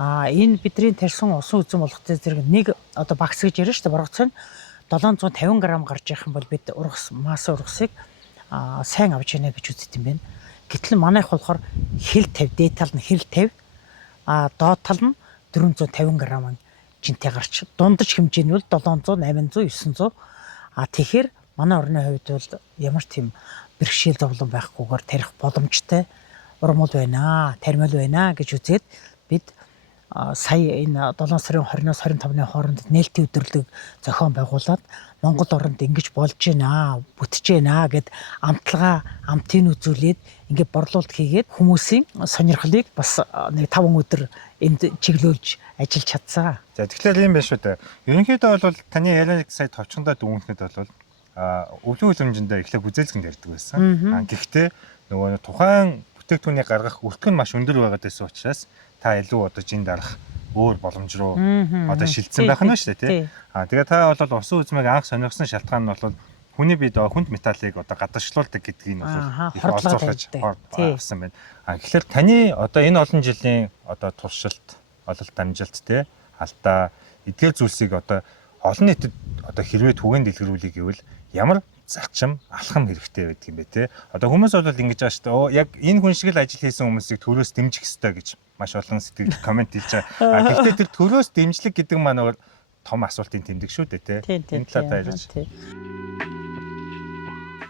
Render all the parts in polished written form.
Энэ бидний тарьсан усан үзэн болох зэрэг нэг одоо багс гэж ярина шүү дээ. Боргоцоо нь 750 г гарч явах юм бол бид мас ургасыг сайн авч яана гэж үздэг юм байна. Гэтэл манайх болохоор хэл 50, дээд тал нь хэл 50, доод тал нь 450 г жинтэй гарч дундаж хэмжээ нь бол 700, 800, 900. Тэгэхээр манай орны хувьд бол ямар тийм бэрхшээл зовлон байхгүйгээр тарих боломжтой урмал байна, тармил байна гэж үзээд бид сая энэ 7 сарын 20-оос 25-ны хооронд нээлтийн өдрөлөг зохион байгуулад Монгол оронд ингэж болж байна, бүтэж байна гэд амтын үзүүлээд ингээд борлуулалт хийгээд хүмүүсийн сонирхлыг бас нэг 5 өдөр энд чиглүүлж ажиллаж чадсан. За тэгэхээр юм байна шүү дээ. Ерөнхийдөө бол таны яриаг сая товчхондоо дүгнэхэд бол өвлийн хөлөмжөндөө эхлээд гүзээлгэнд ярьдаг байсан. Гэхдээ нөгөө тухайн бүтээгдэхүүнийг гаргах өртгөн маш өндөр байгаад байсан учраас та илүү одоо жин дарах өөр боломж руу одоо шилжсэн байх нь шүү дээ тий. Тэгээ та бол усан үзмийг анх сонирхсан шалтгаан нь бол хүний биед хүнд металлыг одоо гадагшлуулдаг гэдгийг нь бол их олзуулж авсан байна. Тэгэхээр таны одоо энэ олон жилийн одоо туршилт, ололт амжилт тий алдаа эдгээр зүйлсийг одоо олон нийтэд одоо хэрвээ түгээн дэлгэрүүлэх гэвэл ямар зарчим алхам хэрэгтэй байдаг юм бэ те. Одоо хүмүүс бол ингэж байгаа шүү дээ. Яг энэ хүн шиг л ажил хийсэн хүмүүсийг төрөөс дэмжих ёстой гэж маш олон сэтгэл комент хийж байгаа. Гэхдээ тэр төрөөс дэмжлэг гэдэг маань том асуултын тэмдэг шүү дээ те. Энэ талаар ярьж.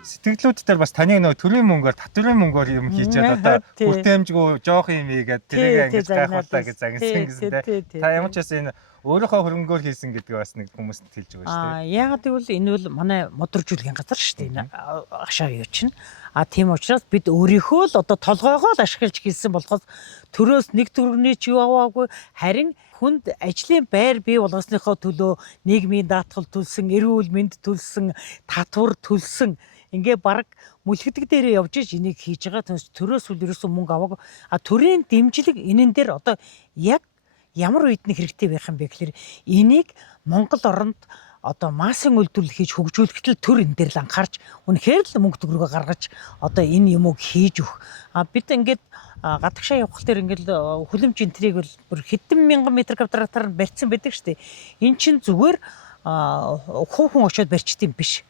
Сэтгэлүүд дээр бас таны нөгөө төрийн мөнгөөр, татврын мөнгөөр юм хийжээд одоо хүртээмжгүй жоох юм ийгээд тэрийг ингэж гайхуулаа гэж загинсан гэсэн те. Та ямар ч гэсэн энэ өөрийнхөө хөрөнгөөр хийсэн гэдэг бас нэг хүмүүст хэлж байгаа шүү дээ. Яагаад гэвэл энэ бол манай модоржуулгын газар шүү дээ. Энэ агшаа юу чинь. Тийм учраас бид өөрийнхөө л одоо толгойгоо л ашиглаж хийсэн болохоос төрөөс нэг төгрөгийн ч юу аваагүй, харин хүнд ажлын байр бий болгосныхоо төлөө нийгмийн даатгал төлсөн, эрүүл мэнд төлсөн, татвар төлсөн ингээ баг мүлгэдэг дээрээ явж иж энийг хийж байгаа төрөөс үл ерөөсөн мөнгө аваагүй. Төрийн дэмжлэг энэн дээр одоо яг ямар үед нь хэрэгтэй байх юм бэ гэхээр энийг Монгол оронд одоо массын үйлдвэрлэл хийж хөгжүүлэхэд л төр энэ дээр л анхаарч үнэхээр л мөнгө төгрөгөө гаргаж одоо энэ юмыг хийж өгөх. Бид ингээд гадагшаа явхал дээр ингээд хүлэмж энтрийг бол бүр хэдэн мянган метр квадратаар барьсан байдаг шүү дээ. Эн чинь зүгээр хүүхэн очиод барьчт юм биш.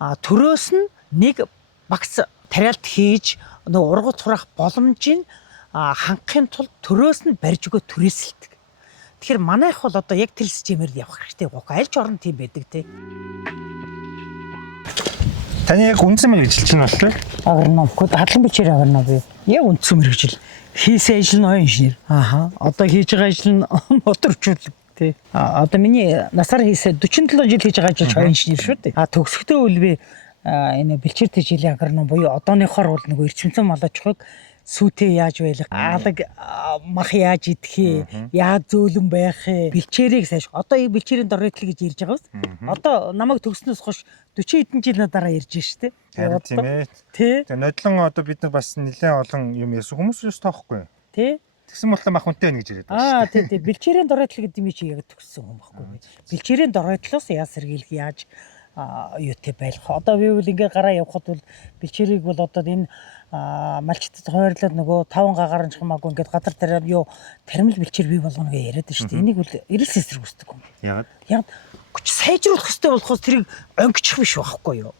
Төрөөс нь нэг багц тариалт хийж нөгөө ургуц хураах боломжийг хангахын тулд төрөөс нь барьж өгөө түрээсэлдэг. Тэгэхээр манайх бол одоо яг тэр системээр явах хэрэгтэй гоохгүй. Аль ч орнд тийм байдаг тий. Таны яг үндсэн мэргэжил чинь болтой? Агрономикод хадлан бичээр агроном бий. Яг үндсэн мэргэжил. Хийсэн ажил нь оюун инженер. Одоо хийж байгаа ажил нь моторжуулалт тий. Одоо миний насаар хийсэн 47 жил хийж байгаа ажил оюун инженер шүү дээ. Төгсөхдөө үлбэ энэ бэлчээр жилийн агроном буюу одооныхоор бол нөгөө эрчимцэн малажхыг сүүтээ яаж байлах, алаг мах яаж идэх, яаж зөөлөн байх, бэлчээрийг сайш. Одоо и бэлчээрийн доройтлог гэж ярьж байгаа биз. Одоо намайг төгснөөс хойш 40 хэдэн жилийн дараа ярьж штэ. Тийм ээ. Тэгээ нодлон одоо бид нар бас нэлээд олон юм ярьсан хүмүүс юус тоохгүй. Тий. Тэгсэн бол мах үнэтэй байна гэж яриад байна. Тий. Бэлчээрийн доройтлог гэдэг юм чи яг төгссөн хүн байхгүй. Бэлчээрийн доройтлоос яаж сэргийлэх, яаж юутэй байх. Одоо би бол ингээ гараа явхад бол бэлчээрийг бол одоо энэ малчтад хойрлоод нөгөө 5 гагаар нь хамаагүй ингээд гадар тараад юу таримл бэлчээр бий болгоно гэж яриад байна шүү дээ. Энийг бол эрэлс эсрэг үсдэг юм. Яг хүч сайжруулах хэрэгтэй болохоос тэрийг онгичих биш байхгүй юу?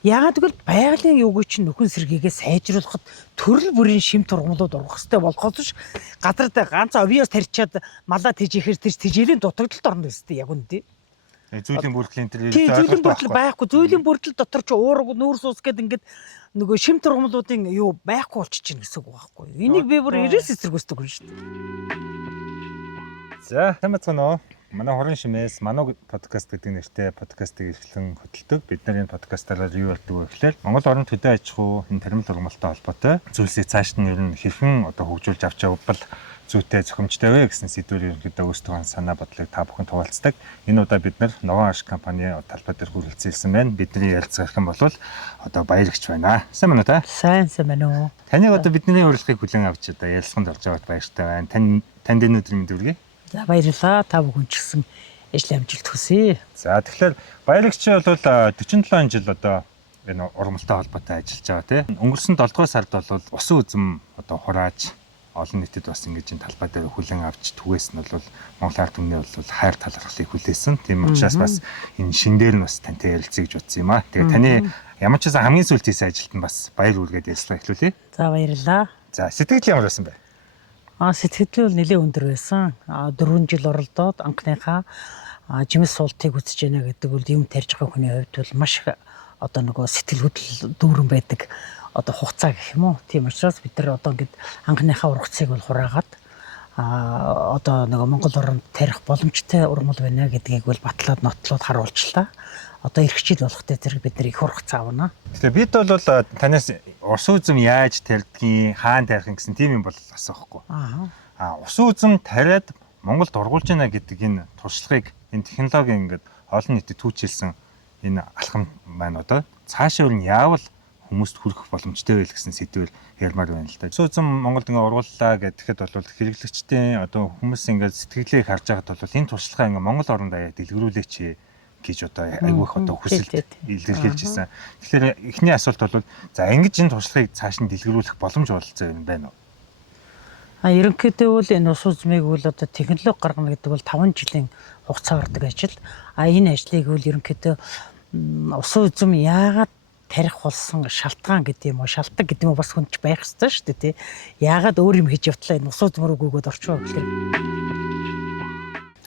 Яагаад гэвэл байгалийн юуг чинь нөхөн сэргийгээ сайжруулахад төрөл бүрийн шим тургамлууд ургах хэрэгтэй болохоос ш гадартай ганц овёос тарьчаад малаа тэжээхэр тэр тэжээлийн дутагдлалд орно гэстэй яг үндэ. Зүйлийн бүртгэлийн тэр зүйлийн бүртгэл байхгүй. Зүйлийн бүртгэл дотор ч уурга нүүрс ус гэдэг ингээд нөгөө шим тургамлуудын юу байхгүй болчихж чинь гэсэн үг байхгүй. Энийг би бүр эрээс эсрэг үсдэг юм шүү дээ. За тэмцэнэ. Манай хорон шимээс манай подкаст гэдэг нэртэй подкастыг эрхлэн хөтэлдэг. Бид нар энэ подкастаараа юу болдог вэ гэхээр Монгол орон төдий аж ахуй энэ таримл тургамалтай холбоотой зүйлсийг цааш нь ер нь хэрхэн одоо хөгжүүлж авч явбал зүйтэй зохимжтой вэ гэсэн сэдвээр ерөнхийдөө өөрсдөө санаа бодлыг та бүхэн хуваалцдаг. Энэ удаа бид нар Новон Арш компани талбай дээр хүрэлцүүлсэн байна. Бидний ярилцах юм бол одоо баярагч байна. Сайн байна уу та? Сайн байна уу. Таныг одоо бидний урилгыг хүлээн авч одоо ярилцлаганд орж байгаад баяртай байна. Танд энэ өдрийн мэнд хүргэе. За баярлалаа. Та бүхэн ч гэсэн ажлын амжилт хүсье. За тэгэхээр баярагч бол 47 жил одоо энэ ургамалтай холбоотой ажиллаж байгаа тийм. Өнгөрсөн 7 дугаар сард бол усан үзэм одоо хурааж олон нийтэд бас ингэж энэ талбай дээр хүлээн авч түгээс нь бол Монгол ард түмний бол хайр талархлыг хүлээсэн. Тийм учраас бас энэ шин дээр нь бас тантай ярилцъя гэж утсан юм аа. Тэгээ таны ямар ч байсан хамгийн сүүлд хийсэн ажилд нь бас баяр үргээд ярилцлага эхлүүлье. За баярлалаа. За сэтгэл ямар байсан бэ? Сэтгэл бол нэлээд өндөр байсан. 4 жил оролдоод анхныхаа жимс суултыг үзэж яана гэдэг бол юм тарьж байгаа хүний хувьд бол маш их одоо нөгөө сэтгэл хөдлөл дүүрэн байдаг одоо хугацаа гэх юм уу. Тийм учраас бид нар одоо ингээд анхныхаа ургацыг бол хураагаад одоо нөгөө Монгол оронд тарих боломжтой ургамал байна гэдгийг бол батлаад нотлоод харуулчлаа. Одоо ирэх жил болохтой зэрэг бид нар их ургацаа авна. Тэгэхээр бид бол танаас ус үзэм яаж тарьдгийг, хаана тарих гэсэн тийм юм бол асуухгүй. Ус үзэм тариад Монголд ургуулж байна гэдэг энэ туршлагыг энэ технологи ингээд олон нийтэд түүчилсэн энэ алхам маань одоо цаашаа нь яавал хүмүүст хүрэх боломжтой вэ гэсэн сэдвээр ярмаар байна л да. Сүүзэн Монголд ингээ ургууллаа гэхэд бол хэрэглэгчдийн одоо хүмүүс ингээ сэтгэлийг харж байгаад бол энэ туршлагаа ингээ Монгол оронд аяа дэлгэрүүлээч гэж одоо айгүй их одоо хүсэлт илэрхийлж ирсэн. Тэгэхээр эхний асуулт бол за ингэж энэ туршлагыг цааш нь дэлгэрүүлэх боломж бололцоо юм байна уу? Ерөнхийдөө бол энэ ус үзмийг бол одоо технологи гаргана гэдэг бол 5 жилийн хугацаа ордог ажил. Энэ ажлыг бол ерөнхийдөө ус үзм яагаад тарих болсон шалтгаан гэдэг юм уу, шалтгаан гэдэг юм бас хүнч байх ёстой шүү дээ тий. Яагаад өөр юм хийж явтлаа энэ ус үзмөр өгөөд орчоо гэхээр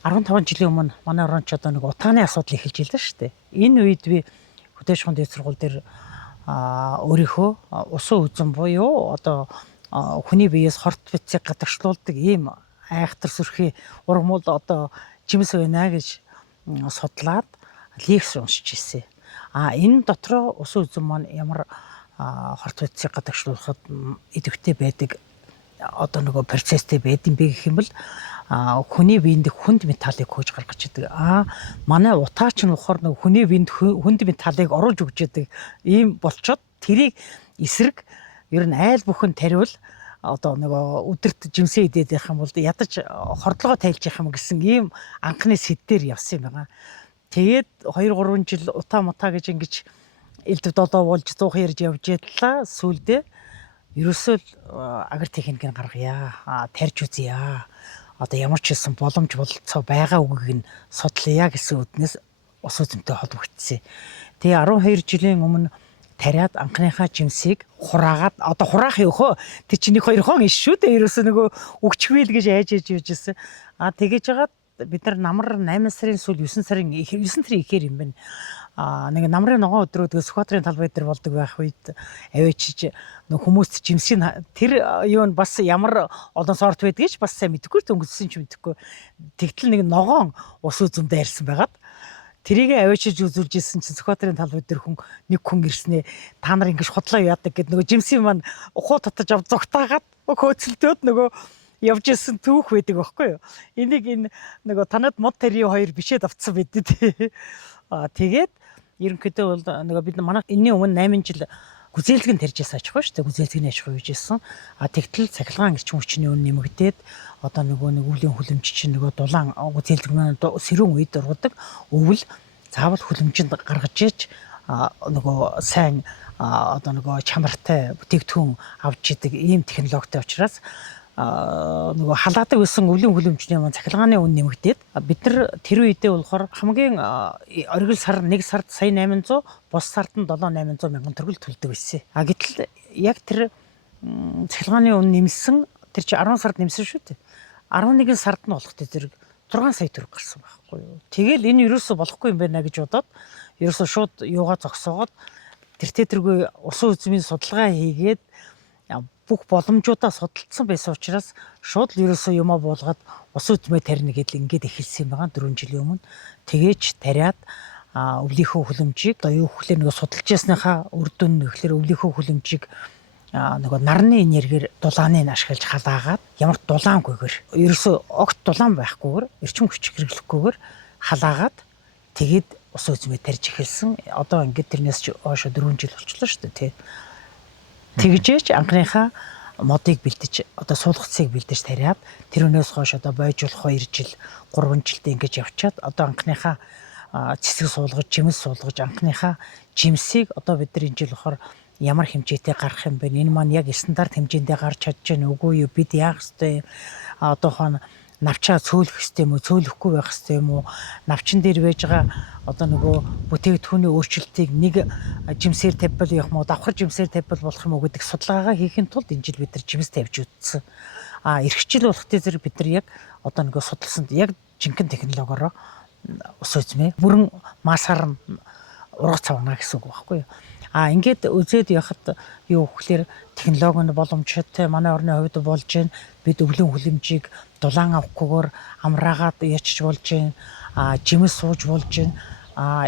15 жилийн өмнө манай орон ч одоо нэг утааны асуудал эхэлж илээ шүү дээ. Энэ үед би хөдөөшгөн дэд сургууль дээр өөрийнхөө усан үзм буюу одоо хүний биеэс хорт бицийг гадагшлуулдаг ийм айхтар сүрхий ургамал одоо жимс байна гэж судлаад лекц уншиж ирсэн. Энэ дотроо усан үзм маань ямар хорт бицийг гадагшлуулахад идэвхтэй байдаг одоо нөгөө процесстэй байдсан бэ гэх юм бол хүний биед хүнд металлыг хөөж гаргаж идэг. Манай утаач нь болохоор нөгөө хүний биед хүнд металлыг оруулж өгч идэг ийм болчоод тэрийг эсрэг ер нь айл бүхэн тариул одоо нөгөө өдөрт жимсээ идээд байх юм бол ядаж хордлогоо тайлж явах юм гэсэн ийм анхны сэдвээр явсан юм байна. Тэгээд 2-3 жил утаа мутаа гэж ингэж элдв долоо болж 100 ярьж явж ядлаа. Сүүлдээ ерөөсөө агр техникийг гаргая. Тарьж үзье. Одоо ямар ч хэлсэн боломж бололцоо байгаа үгийг нь судлая гэсэн үднээс ус үзмтэй холбогдсон. Тэгээ 12 жилийн өмнө тариад анхныхаа жимсийг хураагаад одоо хураах юу хөө тэр чинь 1-2 хон иш шүү дээ ерөөсөө нөгөө өгчгүй л гэж айж явжсэн. Тэгэж жагаад бид нар намар 8 сарын сүүл 9 сарын ихээр юм байна. Нэг намрын ногоон өдрөөдгөө Сүхбаатарын талбай дээр болдог байх үед авчиж нөх хүмүүст жимсийн тэр юу нь бас ямар олон сорт байдгийг бас сайн мэдэхгүй төнгөссөн ч мэдэхгүй. Тэгтэл нэг ногоон ус үзэм дайрсан байгаад тэрийг авчиж үзүүлж ирсэн чинь Сүхбаатарын талбай дээр нэг хүн ирснээ та нар ингэж худлаа яадаг гэд нөгөө жимсийн маань ухуу татаж ав зогтаагаад хөөцөлдөөд нөгөө явж исэн түүх байдаг байхгүй юу. Энийг энэ нөгөө танад мод тарийн 2 бишээд авцсан байдээ тий. Тэгээд ерөнхийдөө бол нөгөө бид манай энэний өмнө 8 жил гүзээлгэн тарьж ясаачихгүй шүү дээ. Гүзээлгэн яшгүй хийж исэн. Тэгтэл цахилгаан эрчим хүчний үн нэмэгдээд одоо нөгөө нэг өвлийн хүлэмж чинь нөгөө дулаан гүзээлгэн сэрүүн үед ургадаг өвөл заавал хүлэмжинд гаргаж иж нөгөө сайн одоо нөгөө чанартай бүтээгдэхүүн авч идэг ийм технологитой учраас нөгөө халаадаг байсан өвлийн хүлэмжний маань цахилгааны үн нэмэгдээд бид нар тэр үедээ болохоор хамгийн оргил сар 1 сард сая 800 бус сард нь 7-800 мянган төгрөг төлдөг байсан. Гэтэл яг тэр цахилгааны үн нэмсэн тэр чи 10 сард нэмсэн шүү дээ. 11 сард нь болохтой зэрэг 6 сая төгрөг гарсан байхгүй юу. Тэгэл энэ юусоо болохгүй юм байна гэж бодоод ерөөсөө шууд юугаа зогсоогоод тэртээ усан үзмийн судалгаа хийгээд бүх боломжуудаа судалсан байсан учраас шууд л ерөөсөө юмаа буулгаад ус үзмээ тарина гэдэл ингээд эхэлсэн юм байгаа 4 жилийн өмнө. Тэгээж тариад өвлийнхөө хүлэмжийг одоо юу гэхлээр нөгөө судалж ясныхаа үр дүн гэхлээр өвлийнхөө хүлэмжийг нөгөө нарны энергиэр дулааныг ашиглаж халаагаад ямар дулаангүйгээр ерөөсөө огт дулаан байхгүйгээр эрчим хүч хэрэглэхгүйгээр халаагаад тэгээд ус үзмээ тарьж эхэлсэн. Одоо ингээд тэрнээс ч хойш 4 жил болчихлоо шүү дээ тий. Тэгжээч анхныхаа модыг бэлдэж одоо суулгацыг бэлдэж тариад тэрнээс хойш одоо бойжуулах 2 жил 3 жилдээ ингэж явчаад одоо анхныхаа цэцэг суулгаж жимс суулгаж анхныхаа жимсийг одоо бид нар энэ жил болохоор ямар хэмжээтэй гарах юм бэ? Энэ маань яг стандарт хэмжээндээ гарч чадж байна үгүй юу? Бид яах ёстой? Одоохоо навчаа цөөлөх ёстой юм уу? Цөөлөхгүй байх ёстой юм уу? Навчин дээр байж байгаа одоо нөгөө бүтээгдэхүүний өөрчлөлтийг нэг жимсээр тавьбал явах мó, давхар жимсээр тавьбал болох юм уу гэдэг судалгаагаа хийхин тулд энэ жил бид нар жимс тавьж үзсэн. Ирэх жил болохтой зэрэг бид нар яг одоо нөгөө судалсанд яг жинхэнэ технологиороо ус үзмээ. Бүрэн масаар нь ургац авна гэсэн үг байхгүй юу? Ингээд үзээд явахад юу гэхээр технологи нь боломжтой манай орны хувьд болж байна. Бид өвлөн хүлэмжийг дулаан авахгүйгээр амраагаад ячж болж байна. Жимс сууж болж байна.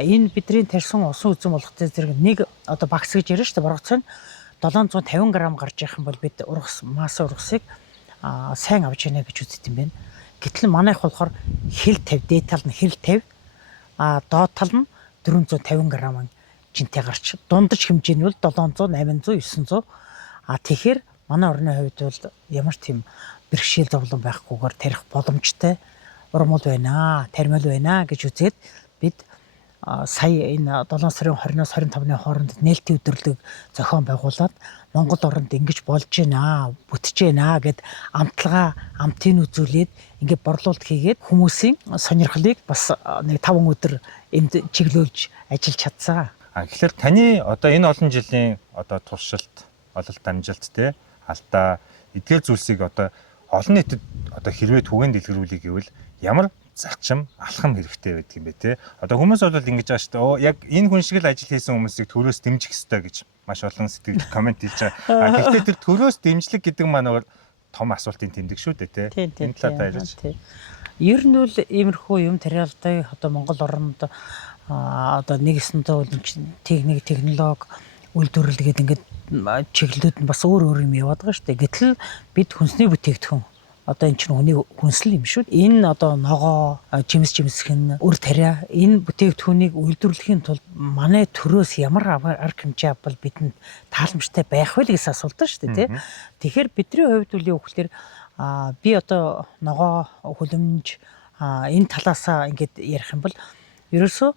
Энэ бидний тарьсан усан үзэн болгохтой зэрэг нэг одоо багц гэж ярина шүү дээ. Боргоцоо нь 750 г гарч явах юм бол бид мас ургасыг сайн авч яана гэж үздэг юм байна. Гэтэл манайх болохоор хэл 50 дээд тал нь хэл 50 доод тал нь 450 г жинтэй гарч дундаж хэмжээ нь бол 700, 800, 900. Тэгэхээр манай орны хувьд бол ямар тийм бэрхшээл зовлон байхгүйгээр тарих боломжтой урмал байна, тармил байна гэж үзээд бид сая энэ 7 сарын 20-оос 25-ны хооронд нээлтийн өдрөлөг зохион байгуулад Монгол оронд ингэж болж байна, бүтэж байна гэд амтын үзүүлээд ингээд борлуулалт хийгээд хүмүүсийн сонирхлыг бас нэг 5 өдөр энд чиглүүлж ажиллаж чадсан. Тэгэхээр таны одоо энэ олон жилийн одоо туршилт, ололт амжилт те алдаа эдгээр зүйлсийг одоо олон нийтэд одоо хэрвээ түгээн дэлгэрүүлэх гэвэл ямар зарчим алхам хэрэгтэй байдаг юм бэ те. Одоо хүмүүс бол ингэж байгаа шүү дээ. Яг энэ хүн шиг л ажил хийсэн хүмүүсийг төрөөс дэмжих ёстой гэж маш олон сэтгэл комент хийж байгаа. Гэхдээ тэр төрөөс дэмжлэг гэдэг маань бол том асуултын тэмдэг шүү дээ те. Энэ талаар ярьж. Ер нь бол иймэрхүү юм тариалдаг одоо Монгол оронд одоо нэгэсэндээ бол техник, технологи, үйлдвэрлэл гэдэг ингээд чиглэлүүд нь бас өөр юм яваад байгаа шүү дээ. Гэтэл бид хүнсний бүтээгдэхүүн одоо энэ чинь хүний хүнсэл юм шүү. Энэ одоо ногоо, жимсэх нь өр тариа энэ бүтээгдэхүүнийг үйлдвэрлэхийн тулд манай төрөөс ямар арга хэмжээ авбал бидэнд тааламжтай байх вэ гэсэн асуулт шүү дээ, тий. Тэгэхээр бидний хувьд үл юу гэхээр би одоо ногоо хөлөмж энэ талаасаа ингээд ярих юм бол ерөөсөө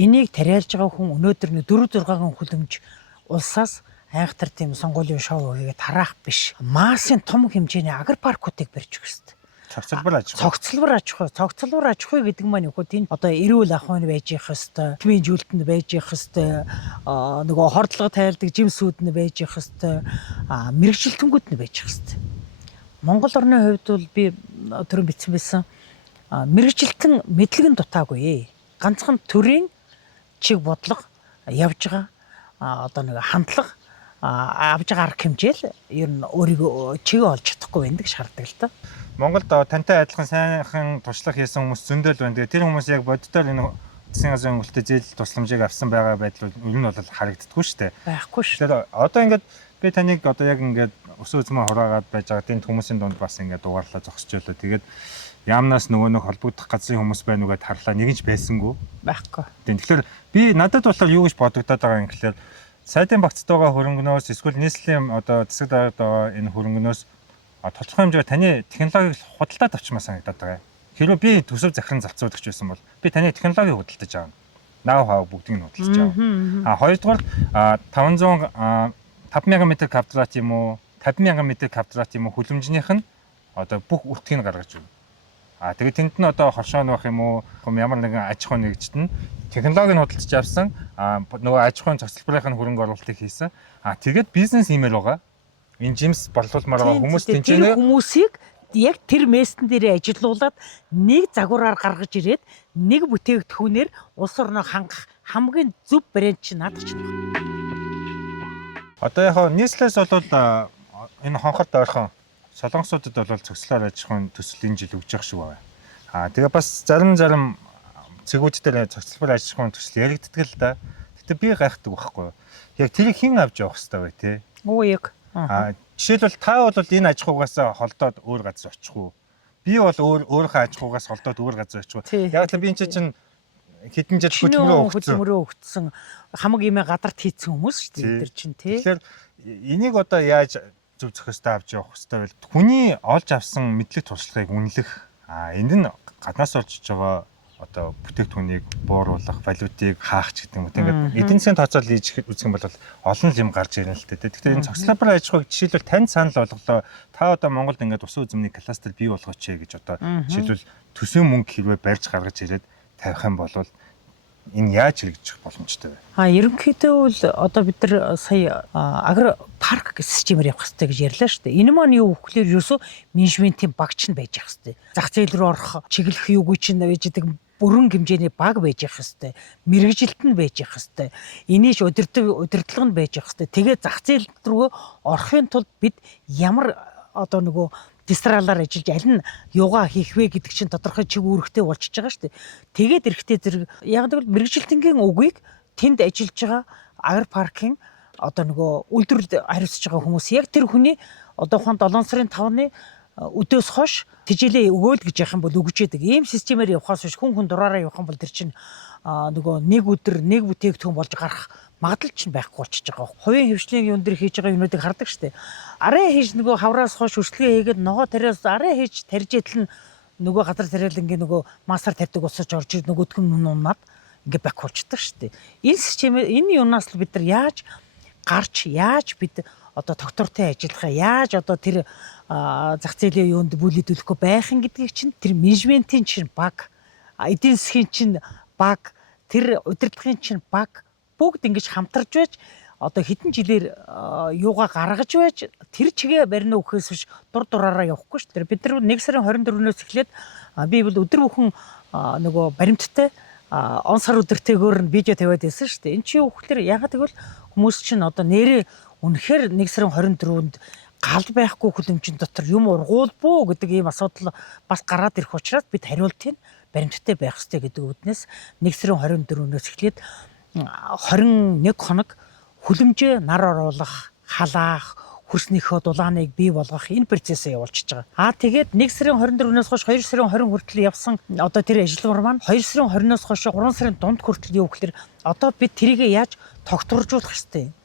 энийг тариалж байгаа хүн өнөөдөр 4-6 хөлөмж улсаас айхтар тийм сонгуулийн шоу хийгээд тараах биш. Масын том хэмжээний агропаркуудыг барьж өгөх хэрэгтэй. Цогцлбор аж ахуй гэдэг маань юу гэдэг энэ одоо эрүүл ахуйн байж явах хэрэгтэй, хэмжээ зүйлтэнд байж явах хэрэгтэй, нөгөө хордлого тайлдаг жимсүүд нь байж явах хэрэгтэй, мэрэгжилтэнгүүд нь байж явах хэрэгтэй. Монгол орны хувьд бол би түрүүн бичсэн байсан мэрэгжилтэн мэдлэг нь дутаагүй. Ганцхан төрийн чиг бодлого явж байгаа одоо нэг хандлага авж байгаа арга хэмжээл ер нь өөрийгөө чигээ олж чадахгүй байна гэж шаарддаг л та. Монголд тантай адилхан сайхан туршлага хийсэн хүмүүс зөндөл байна. Тэр хүмүүс яг боддоор энэ засгийн газрын үлдээ зээл тусламжийг авсан байгаа байдал ер нь бол харагддаггүй шүү дээ. Байхгүй шүү. Тэгэхээр одоо ингээд би таныг одоо яг ингээд өсөө үзмээ хураагаад байж байгаа тийм хүмүүсийн дунд бас ингээд дугаарлаа зогсож байлаа. Тэгээд яамнаас нөгөө нэг холбогдох газрын хүмүүс байна уу гэд харлаа нэг нь ч байсангүй. Байхгүй. Тэгэхээр би надад болохоор юу гэж бодогдоод байгаа юм гэхээр сайдын багцд байгаа хөрөнгөнөөс эсвэл нийслэлийн одоо засаг даргад байгаа энэ хөрөнгөнөөс тодорхой хэмжээгээр таны технологиг худалдаад авчмаа санагдаад байгаа. Хэрвээ би төсөв захиран зарцуулагч байсан бол би таны технологиг худалдаж авна. Нав хав бүгдийг нь худалдаж авна. Хоёрдугаар 5000 м квадрат юм уу 50,000 м квадрат юм уу хөлөмжнийх нь одоо бүх үртгийг гаргаж өгнө. Тэгээд тэнд нь одоо хоршоо нөх юм уу ямар нэгэн аж ахуй нэгжт нь технологиг нь худалдаж авсан нөгөө аж ахуйн цогцлборын хөрөнгө оруулалтыг хийсэн. Тэгээд бизнес имэйл байгаа. Энэ жимс борлуулмаар байгаа хүмүүс тэнцэнэ хүмүүсийг яг тэр местэн дээр ажилуулад нэг загвараар гаргаж ирээд нэг бүтээгдэхүүнээр улс орноо хангах хамгийн зөв брэнд чинь надад ч байна. Одоо яг нийслэлээс бол энэ хонхорд ойрхон солонгосуудад бол цогцлоор аж ахуйн төсөл энэ жил өгж явах шиг байна. Тэгээ бас зарим цэгүүд дээр цогцлбор аж ахуйн төсөл яригддаг л да. Гэтэ би гайхдаг байхгүй юу? Яг тэрийг хэн авч явах хэрэгтэй вэ те? Яг. Жишээлбэл та бол энэ аж ахуйгаас холдоод өөр газар очих уу? Би бол өөрийнхөө аж ахуйгаас холдоод өөр газар очих уу? Яг л би энэ чинь хэдэн жил хөдөлмөрөө өгсөн хамаг имэ гадарт хийцэн хүмүүс шүү дээ бид чинь тий. Тэгэхээр энийг одоо яаж зөв зохиостой авч явах хэрэгтэй вэ? Хүний олж авсан мэдлэг туршлагыг үнэлэх энд нь гаднаас орж байгаа одоо бүтээгдэхүүнийг бууруулах, валютыг хаах ч гэдэг юм уу. Ингээд эдийн засгийн тооцоол хийж үзэх юм бол олон юм гарч ирнэ л дээ. Тэгэхээр энэ цогцлбор аж ахуйг жишээлбэл тань санал болголоо. Та одоо Монголд ингээд усан үзмний кластер бий болгооч гэж одоо жишээлбэл төсөө мөнгө хэрвээ барьж гаргаж ирээд тавих юм бол энэ яаж хэрэгжих боломжтой вэ? Ерөнхийдөө бол одоо бид нар сая агро парк системээр явах хэрэгтэй гэж ярьлаа шүү дээ. Энэ маань юу гэхээр ерөөсөө менежментийн багч нь байж явах хэрэгтэй. Зах зээл рүү орох, чиглэх юугүй чинь байж идэг бүрэн хэмжээний баг байж явах хэрэгтэй. Мэргэжилт нь байж явах хэрэгтэй. Инээж удирдлага нь байж явах хэрэгтэй. Тэгээд зах зээл рүү орохын тулд бид ямар одоо нөгөө дистралаар ажиллаж аль нь юугаа хийх вэ гэдэг чинь тодорхой чиг үүрэгтэй болчихж байгаа шүү дээ. Тэгээд эрэхтэй зэрэг яг л мэргэжилтэнгийн үгийг тэнд ажиллаж байгаа агро паркийн одоо нөгөө үйлдвэрлэлд хариуцж байгаа хүмүүс яг тэр хүний одоо ухаан 7 сарын 5-ны өдөөс хойш тижээлээ өгөөл гэж яах юм бол өгч яадаг. Ийм системээр явахаас биш хүн дураараа явах юм бол тэр чинь нөгөө нэг өдөр нэг бүтээгдэхүүн болж гарах магадлал чинь байхгүй болчихж байгаа. Хувийн хвшлийн юун дээр хийж байгаа юмнуудыг хардаг штеп. Араа хийж нөгөө хавраас хойш үрслэгээ хийгээд ногоо тариас араа хийж тарж идэл нь нөгөө газар тариал ингээ нөгөө масаар тарьдаг усаж орж ир нөгөөдг нь унаад ингээ бак болчихдаг штеп. Энэ системээр энэ юунаас л бид нар яаж бид одоо доктортой ажиллахаа яаж одоо тэр зах зээлийн юунд бүлэдүүлэхгүй байх юм гэдгийг чинь тэр менежментийн чинь баг, эдийн засгийн чинь баг, тэр удирдлагын чинь баг бүгд ингэж хамтарч байж одоо хэдэн жилээр юугаа гаргаж байж тэр чигээ барина өгөхөөс биш дураараа явахгүй шүү дээ. Бид нар 1 сарын 24-өөс эхлээд би бол өдөр бүхэн нөгөө баримттай он сар өдөртэйгээр нь видео тавиад байсан шүү дээ. Энд чи юу гэхээр ягаад гэвэл хүмүүс чинь одоо нэрээ үнэхээр 1 сарын 24-нд гал байхгүй хүлэмжийн дотор юм ургуулбуу гэдэг ийм асуудал бас гараад ирэх учраас бид хариултыг баримттай байх хэрэгтэй гэдэг үднээс 1 сарын 24-өөс эхлээд 21 хоног хүлэмжээ нар оруулах, халаах, хөрснийхөө дулааныг бий болгох энэ процессыг явуулчихж байгаа. Тэгээд 1 сарын 24-өөс хойш 2 сарын 20 хүртэл явсан одоо тэр ажиллавар маань 2 сарын 20-оос хойш 3 сарын дунд хүртэл юу гэхээр одоо бид тэрийг яаж тогтворжуулах хэрэгтэй.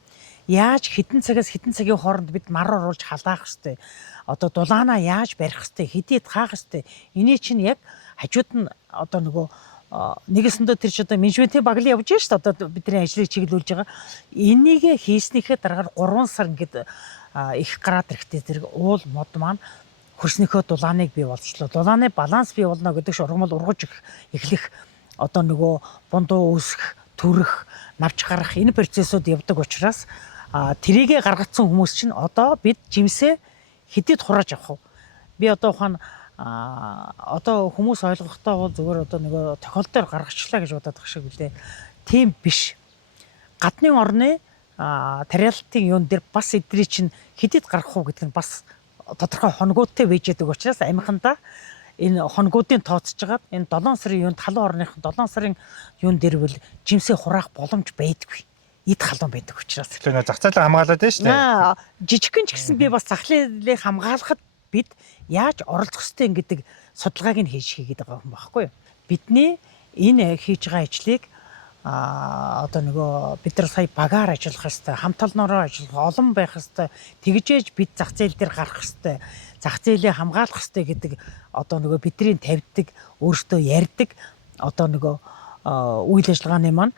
Яаж хэдэн цагаас хэдэн цагийн хооронд бид нар оруулж халаах хэрэгтэй. Одоо дулаанаа яаж барих хэрэгтэй, хэдийд хаах хэрэгтэй. Эний чинь яг хажууд нь одоо нөгөө нэгэсэндээ тэр чинь одоо менежментийн баглын явж байна шүү дээ. Одоо бидний ажлыг чиглүүлж байгаа. Энийг хийснийхээ дараагаар 3 сар ингээд их гараад ирэхтэй зэрэг уул мод маань хөрснийхөө дулааныг бий болчлоо. Дулааны баланс бий болно гэдэг шургамал ургаж эхлэх одоо нөгөө бундуу үүсэх, төрөх, навч гарах энэ процессыг явдаг учраас тэрийгэ гаргацсан хүмүүс чинь одоо бид жимсээ хэдэд хурааж авах вэ? Би одоо ухаан одоо хүмүүс ойлгохдоо бол зүгээр одоо нөгөө тохиолдолд гаргачлаа гэж бодоод байгаа шиг үлээ. Тийм биш. Гадны орны тариалтын юун дээр бас эдний чинь хэдэд гаргах уу гэдэг нь бас тодорхой хоногуудтай байж байгаа учраас амихандаа энэ хоногуудын тооцож хагаад энэ 7 сарын юунд халуун орных 7 сарын юун дээр бол жимсээ хураах боломж байдаггүй. Эд халуун байдаг учраас. Тэгэхээр зах зээлээ хамгаалаад байна шүү дээ. Жижигхэн ч гэсэн би бас зах зээлийг хамгаалахад бид яаж оролцох ёстой гэдэг судалгааг нь хийгээд байгаа юм байхгүй юу? Бидний энэ хийж байгаа ажлыг одоо нөгөө бид нар сая багаар ажиллах ёстой, хамт олноороо ажиллах, олон байх ёстой, тэгжээж бид зах зээл дээр гарах ёстой, зах зээлээ хамгаалах ёстой гэдэг одоо нөгөө бидний тавьдаг, өөртөө ярьдаг одоо нөгөө үйл ажиллагааны маань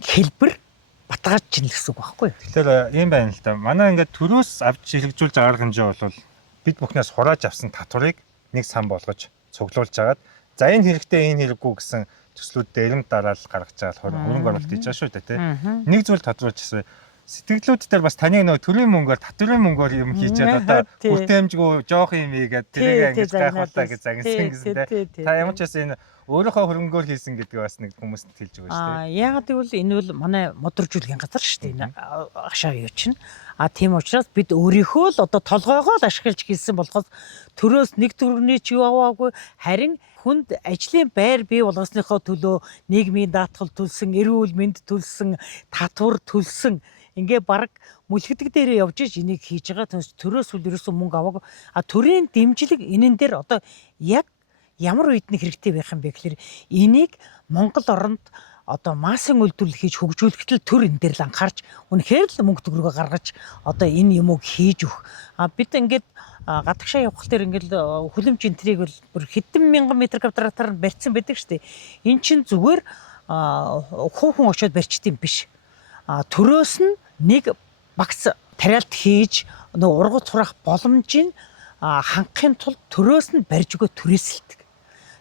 хэлбэр батгаж чинь л гэсэн үг байхгүй юу? Тэгэхээр ийм байна л да. Манай ингээд төрөөс авч шилжүүлж байгаа хэмжээ бол бид бүхнээс хурааж авсан татварыг нэг сан болгож цуглуулж агаад за энэ хэрэгтэй энэ хэрэггүй гэсэн төслүүд дээрм дараал гаргаж байгаа хөрөнгө оруулалт хийж байгаа шүү дээ тий. Нэг зүйл тодруулчихсан. Сэтгэлүүд дээр бас таны нөгөө төрийн мөнгөөр татварын мөнгөөр юм хийжээд одоо хүртээмжгүй жоох юм ийгээд тэрийг ингэж гайхуулаа гэж загинсан гэсэн. Та ямар ч байсан энэ өөрийнхөө хөрөнгөөр хийсэн гэдэг бас нэг хүмүүст хэлж байгаа шүү дээ. Яагаад гэвэл энэ бол манай модоржуулгын газар шүү дээ. Энэ агшаа юу чинь. Тийм учраас бид өөрийнхөө л одоо толгойгоо л ашиглаж хийсэн болохоос төрөөс нэг төгрөгийн ч юу аваагүй харин хүнд ажлын байр бий болгосныхоо төлөө нийгмийн даатгал төлсөн, эрүүл мэнд төлсөн, татвар төлсөн ингээ баг мүлгэдэг дээрээ явж иж энийг хийж байгаа төрөөс үл ерөөсөн мөнгө аваагүй. Төрийн дэмжлэг энэн дээр одоо яг ямар үед нэг хэрэгтэй байх юм бэ гэхээр энийг Монгол оронд одоо массын үйлдвэрлэл хийж хөгжүүлэхдээ төр энэ дээр л анхаарч үнэхээр л мөнгө төгрөгөө гаргаж одоо энэ юмыг хийж өгөх. Бид ингээд гадагшаа явах дээр ингээд хүлэмж энтрийг бол бүр хэдэн мянган метр квадратаар барьсан байдаг шүү дээ. Эн чинь зүгээр хүн очиод барьчдсан биш. Төрөөс нь нэг багц тариалт хийж нөгөө ургуц хураах боломжийг хангахын тулд төрөөс нь барьж өгөө түрээсэлдэг.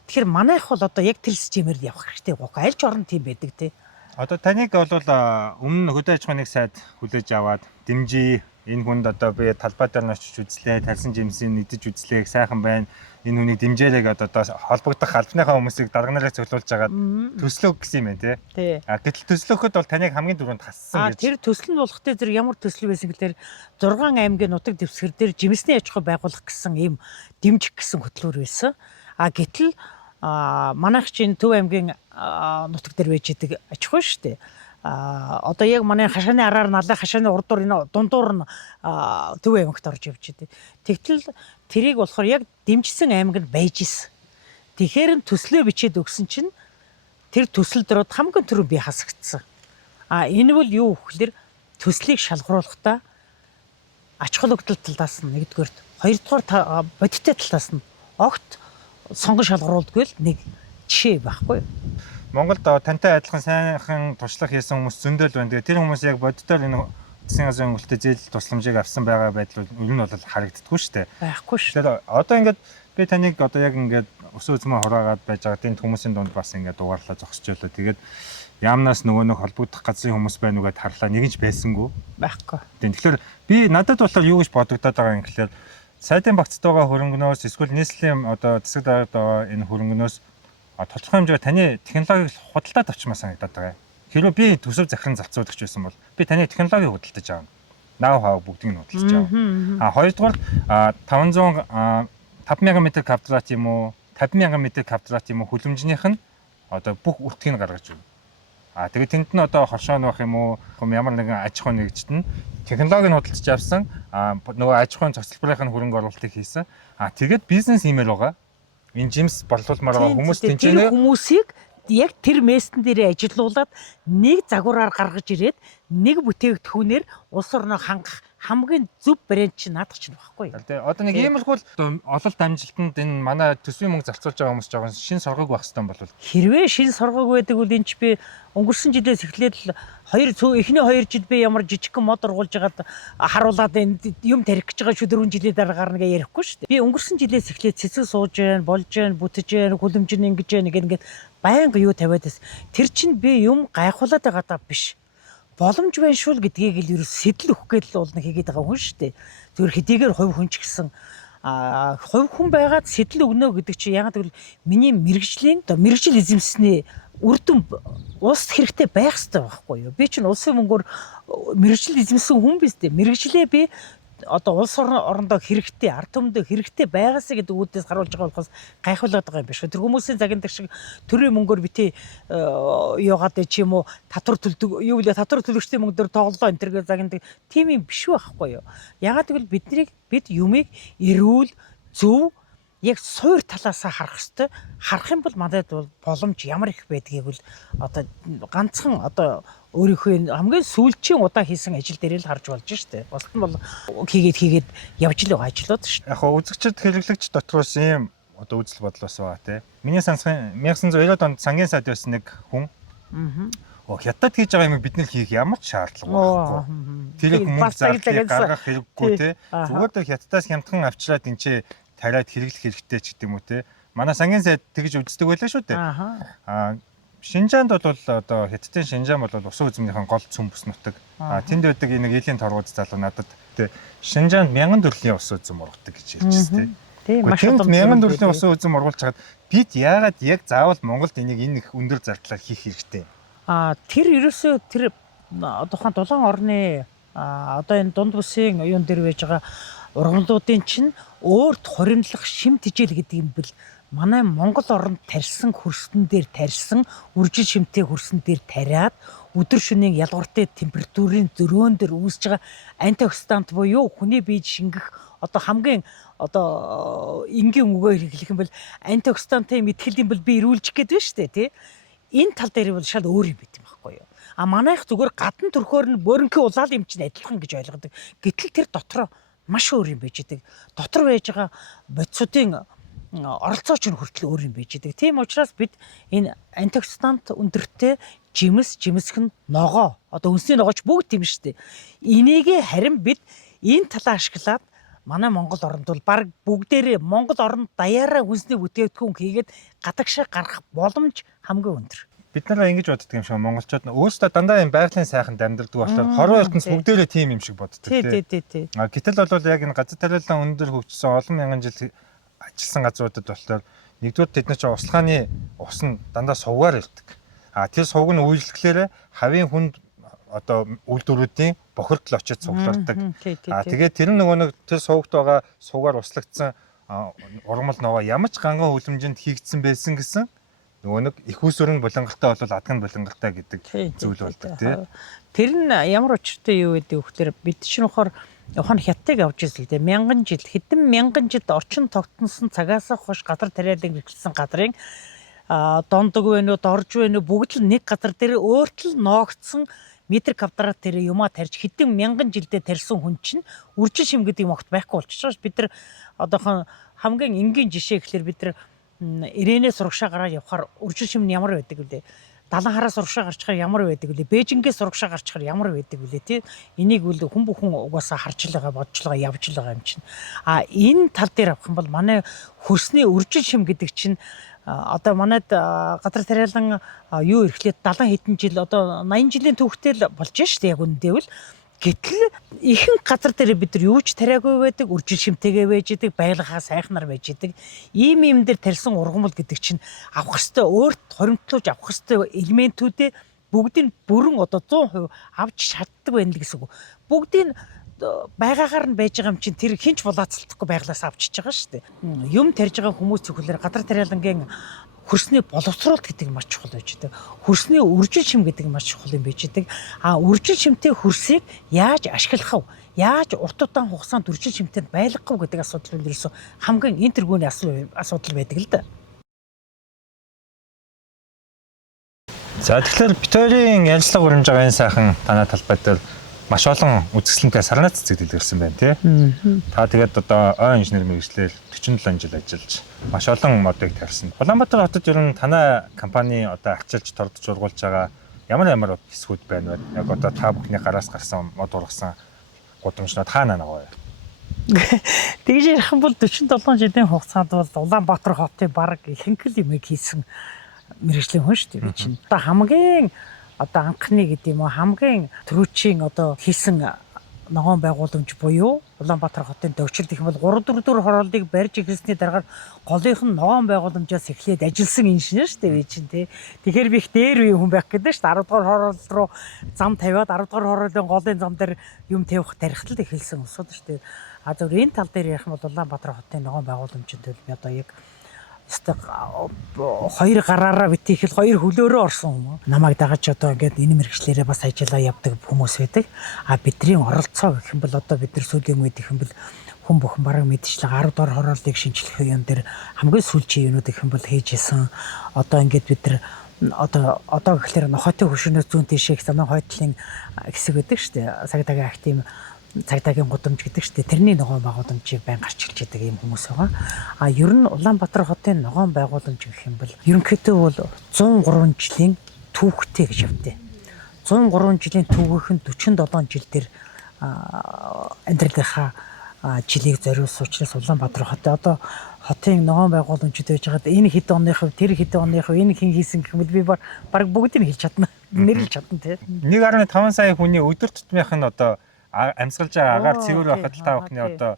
Тэгэхээр манайх бол одоо яг тэр системээр явах хэрэгтэй гоо. Аль ч орнд тийм байдаг тий. Одоо таныг бол өмнө хөдөө аж ахуйн сайд хүлээж аваад дэмжиж энэ хүнд одоо би талбай дээр нь очиж үзлээ, талсан жимсийн нэгдэж үзлээ, сайхан байна. Энэ хүнийг дэмжээрэй гэдэг одоо холбогдох албаныхаа хүмүүсийг дарга нарыг цуглуулж агаад төслөө гэсэн юм байна тий. Гэтэл төслөөхөд бол таныг хамгийн түрүүнд хассан гэж. Тэр төсөл нь болохтэй зэрэг ямар төсөл байсан гэхээр 6 аймгийн нутаг дэвсгэр дээр жимсний аж ахуй байгуулах гэсэн ийм дэмжих гэсэн хөтөлбөр байсан. Гэтэл манайх чинь Төв аймгийн нутаг дээр байж идэг аж ахуй шүү дээ. Одоо яг манай хашааны араар налын хашааны урдуур энэ дундуур нь Төв аймагт орж явж идэг. Тэгтэл тэрийг болохоор яг дэмжсэн аймаг нь байж исэн. Тэгэхээр төслөө бичээд өгсөн чинь тэр төсөл дөрөд хамгийн түрүү би хасагдсан. Энэ бол юу гэхээр төслийг шалгаруулахдаа аж ахуйлгдал талаас нь нэгдүгээр, хоёрдугаар бодиттой талаас нь огт сонгон шалгаруулдаггүй л нэг жишээ байхгүй. Монголд тантай адилхан сайхан туршлага хийсэн хүмүүс зөндөл байна. Тэр хүмүүс яг боддоор энэ засгийн газрын өнгөлтөд зээл тусламжийг авсан байгаа байдал ер нь бол харагддаггүй шүү дээ. Байхгүй шүү. Тэгэхээр одоо ингээд би таныг одоо яг ингээд өсөө үзмээ хураагаад байж байгаа тийм хүмүүсийн дунд бас ингээд дугаарлаа зогсчихлоо. Тэгээд яамнаас нөгөө нэг холбогдох газрын хүмүүс байна уу гэд харлаа нэг нь ч байсангүй. Байхгүй. Тэгэхээр би надад болохоор юу гэж бодогдоод байгаа юм гэхээр сайдын багцд байгаа хөрөнгөнөөс эсвэл нийслэлийн одоо засаг даргад байгаа энэ хөрөнгөнөөс тодорхой хэмжээгээр таны технологиг худалдаад авчмаа санагдаад байгаа. Хэрвээ би төсөв захиран зарцуулагч байсан бол би таны технологиг худалдаж авна. Нав хав бүгдийг нь худалдаж авна. Хоёрдугаар 5000 м квадрат юм уу 50,000 м квадрат юм уу хүлэмжнийх нь одоо бүх үртгийг гаргаж өгнө. Тэгээд тэнд нь одоо хоршоо нөх юм уу ямар нэгэн аж ахуй нэгжт нь технологиг нь худалдаж авсан нөгөө аж ахуйн цогцлборын хөрөнгө оруулалтыг хийсэн. Тэгээд бизнес имэйл байгаа. Энэ жимс борлуулмаар байгаа хүмүүс тэнцэнэ хүмүүсийг яг тэр мессен дээр ажилуулад нэг загвараар гаргаж ирээд нэг бүтээгдэхүүнээр улс орноо хангах хамгийн зөв брэнд чинь наадах чинь багхгүй. Одоо нэг иймэрхүү ололт амжилтанд энэ манай төсвийн мөнгө зарцуулж байгаа хүмүүс жоохон шин соргог байх хэрэгтэй бол хэрвээ шин соргог байдаг бол энэ ч би өнгөрсөн жилээс эхлээд л эхний 2 жил би ямар жижигхэн мод ургуулж хагаад харуулад энэ юм тарих гэж байгаа шүү 4 жилийн дараа гарна гэж ярихгүй шүү дээ. Би өнгөрсөн жилээс эхлээд цэцэг сууж जैन, болж जैन, бүтэж जैन, хүлэмж нь ингэж जैन ингээд байнга юу тавиад бас тэр чинь би юм гайхуулаад байгаа даа биш. Боломж байна шүү л гэдгийг л ерөөс сэтэл өгөх гээд л уулна хийгээд байгаа хүн шүү дээ. Зүгээр хэдийгээр хувь хүн ч гэсэн хувь хүн байгаад сэтэл өгнө гэдэг чинь ягаад гэвэл миний мэрэгжлийн мэрэгжил эзэмсний үр дүн улс хэрэгтэй байх хэрэгтэй байхгүй юу? Би чинь улсын мөнгөөр мэрэгжил эзэмсэн хүн биз дээ. Мэрэгжлээ би одоо улс орондоо хэрэгтэй, ард түмэндээ хэрэгтэй байгаасаа гэдэг үүднээс харуулж байгаа болохоос гайхуулаад байгаа юм биш үү? Тэр хүмүүсийн загиндаг шиг төрийн мөнгөөр битээ яагаад ч юм уу татвар төлдөг, юу вэ? Татвар төлөгчдийн мөнгөөр тоглолоо энэ төргээ загиндаг тийм юм биш байхгүй юу? Ягаад гэвэл бид юмыг эрүүл, зөв яг суур талаасаа харах хэрэгтэй. Харах юм бол манайд бол боломж ямар их байдгийг бол одоо ганцхан одоо өөрийнхөө хамгийн сүүлчийн удаа хийсэн ажил дээр л харж болж штэ. Босд нь бол хийгээд явж л байгаа ажлууд штэ. Яг хоо үзэгчд хэрэглэгч дотроос ийм одоо үзэл бодлоос байгаа тий. Миний сонсхон 1990-ад онд сангийн сайд байсан нэг хүн. Хятад хийж байгаа юм бид нар хийх ямар ч шаардлага байхгүй. Тэр их мөнгө зарлахыг гаргах хэрэггүй тий. Зүгээр л хятадаас хямдхан авчираад энэ ч тариад хэрэглэх хэрэгтэй ч гэдэг юм уу те. Манай сангийн сайд тэгж үздэг байлаа шүү дээ. Шинжаанд бол одоо Хятадын Шинжаан бол усан үзмнийхэн гол цөмбөс нутаг. Тэнд байдаг нэг элийн торгууд залуу надад те Шинжаанд 1000 төрлийн усан үзм ургадаг гэж хэлчихсэн те. Тийм маш олон 1000 төрлийн усан үзм ургуулж хагаад бид яагаад яг заавал Монголд энийг энэ их өндөр зардлаар хийх хэрэгтэй? Тэр ерөөсөө тэр тухайн дулаан орны одоо энэ дунд бүсийн юун дээр байж байгаа ургамлуудын чинь өөрт хоримтлах шим тижэл гэдэг юм бэл манай Монгол оронд тарьсан хөрстөн дээр тарьсан үржил шимтэй хөрсөн дээр тариад өдөр шөнийн ялгартай температурын зөрөөн дээр үүсэж байгаа антиоксидант буюу хүний биед шингэх одоо хамгийн одоо энгийн үгээр хэлэх юм бол антиоксидантын мэтгэл юм бол би ирүүлчих гээд байна шүү дээ тий. энэ тал дээр бол шал өөр юм байт юм байхгүй юу. А манайх зүгээр гадна төрхөөр нь бөөрнгийн улаал юм чинь адилхан гэж ойлгодог. Гэтэл тэр дотроо маш өөр юм байж идэг. Дотор байж байгаа бодисуудын оролцооч нь хүртэл өөр юм байж идэг. Тийм учраас бид энэ антиоксидант өндөртэй жимсгэн ногоо одоо үнсний ногооч бүгд тийм шүү дээ. Энийг харин бид энэ талаа ашиглаад манай Монгол оронд бол баг бүгдээрээ Монгол оронд даяараа үнсний бүтээгдэхүүн хийгээд гадагшаа гарах боломж хамгийн өндөр. Бид нараа ингэж боддог юм шиг монголчууд өөрсдөө дандаа юм байгалийн сайханд амьдардаг болохоор хорвоо ертөнц бүгдээрээ тийм юм шиг боддог тий. Гэтэл бол яг энэ газар тариалан өндөр хөгжсөн олон мянган жил ажилласан газруудад болохоор нэгдүгээр тэд нар ч услахааны ус нь дандаа сувгаар ирдэг. Тэр сувг нь үйлчлэхээр хавийн хүнд одоо үйлдвэрүүдийн бохирдол очиж цуглардаг. Тэгээд тэр нөгөө нэг тэр сувгт байгаа сувгаар услагдсан ургамал ногоо ямар ч ганган хөлөмжөнд хийгдсэн байсан гэсэн нөгөө нэг их усүрэн булангартай бол адган булангартай гэдэг зүйл болдог тийм. Тэр нь ямар учиртай юу гэдэг вөхөр бид чинь ухаар Ухаан хятадыг авч ирсэн л дээ. Хэдэн мянган жил орчин тогтносон цагаас хойш газар тариалан гэрчлсэн газрын дондог вэ нүү, дорж вэ нүү бүгд л нэг газар дээр өөртөл ноогдсон метр квадрат дээр юмаа тарьж хэдэн мянган жилдээ тарьсан хүн чинь үржил шим гэдэг юм огт байхгүй болчихсон. Бид нар одоохон хамгийн энгийн жишээ гэхэлэр бид нар ирээнээ сурагшаа гараад явхаар үржил шим нь ямар байдаг вэ? Далан хараа сурагшаа гарчхаар ямар байдаг вэ? Бээжингээс сурагшаа гарчхаар ямар байдаг вэ? Тэ энийг үл хүн бүхэн угаасаа харж л байгаа, бодж л байгаа, явж л байгаа юм чинь. Энэ тал дээр авах юм бол манай хөрсний үржил шим гэдэг чинь одоо манайд газар тариалан юу ирэхлээр 70 хэдэн жил одоо 80 жилийн түүхтэй л болж штэ яг үндээвэл гэтэл ихэнх газар дээр бид нар юу ч тариагүй байдаг, үржил шимтэйгээ байж идэг, байгалахаа сайхнаар байж идэг. Ийм юм дээр тарьсан ургамал гэдэг чинь авах хэвээр өөрт хоримтлуулж авах хэвээр элементүүдээ бүгдийг бүрэн одоо 100% авч чаддаг байна л гэсэн үг. Бүгдийг байгаагаар нь байж байгаа юм чинь тэр хинч булаацалтахгүй байглаас авчиж байгаа шүү дээ. Юм тарьж байгаа хүмүүс зөвхөн газар тариалангийн хөрсний боловсруулалт гэдэг нь маш чухал байж байгаа. Хөрсний үржил шим гэдэг нь маш чухал юм байж байгаа. Үржил шимтэй хөрсийг яаж ашиглах вэ? Яаж урт удаан хугацаанд үржил шимтэд байлгах вэ гэдэг асуудал нь ерөөсө хамгийн энэ төргөөний асуудал байдаг л да. За тэгэхээр битүүрийн ярилцлага өрнөж байгаа энэ сайхан танай талбай дээр маш олон үзэсгэлэнтэй сарнаа цэцэг дэлгэрсэн байна тий. Та тэгээд одоо ой инженер мэргэжлэр 47 жил ажиллаж маш олон модыг тарьсан. Улаанбаатар хотод ер нь танай компани одоо ачаалж тордож ургуулж байгаа ямар хэсгүүд байна вэ? Яг одоо та бүхний гараас гарсан мод ургасан гудамжнууд хаана байгаа вэ? Тэгж ярих юм бол 47 жилийн хугацаанд бол Улаанбаатар хотын баг ихэнх л юм хийсэн мэргэжлийн хүн шүү дээ. Би чинь одоо хамгийн одоо анхны гэдэг юм уу хамгийн түрүүчийн одоо хийсэн ногоон байгууламж буюу Улаанбаатар хотын төвчлөлт их бол 3-4 хорооллыг барьж ирсний дараагаар голынх нь ногоон байгууламжаас эхлээд ажилласан инженер шүү дээ би чинь тий. Тэгэхээр би их дээр үе хүн байх гэдэг шүү дээ. 10 дугаар хороол руу зам тавиад 10 дугаар хороолын голын зам дээр юм тавих тарихтал эхэлсэн усуд шүү дээ. Зөв энэ тал дээр ярих юм бол Улаанбаатар хотын ногоон байгууламжид би одоо яг хоёр гараараа битгий хэл хоёр хөлөөрөө орсон юм. Намайг дагаж одоо ингээд энэ мэргэжлэрээ бас ажиллаа явдаг хүмүүс байдаг. Бидний оролцоо гэх юм бол одоо бид нар сүүлийн үед их юм бол хүн бүхэн бараг мэдчихлээ 10 дугаар хорооллыг шинжлэх юм дээр хамгийн сүүлчийн юмнууд их юм бол хийж исэн. Одоо ингээд бид нар одоо гэхлээр нохотын хөшөөнөөс зүүн тийшээ замын хойдлын хэсэг байдаг шүү дээ. Цагдаагийн актив цагдаагийн гудамж гэдэг чинь тэрний ногоон байгууламжийг байн гарч ирж байгаа юм хүмүүс байгаа. Ер нь Улаанбаатар хотын ногоон байгууламж гэх юм бол ерөнхийдөө бол 103 жилийн түүхтэй гэж явдээ. 103 жилийн түүхийнх нь 47 жил дээр амьдралынхаа жилийг зориулсан учраас Улаанбаатар хот одоо хотын ногоон байгууламжид байж байгаа. Энэ хэд оных вэ? Тэр хэд оных вэ? Энэ хин хийсэн гэх юм бол би баг бүгдийг хэлж чадна. Нэрлж чадна тий. 1.5 сая хүний өдөр тутмынх нь одоо амьсгалж байгаа агаар цэвэр байхад та бүхний одоо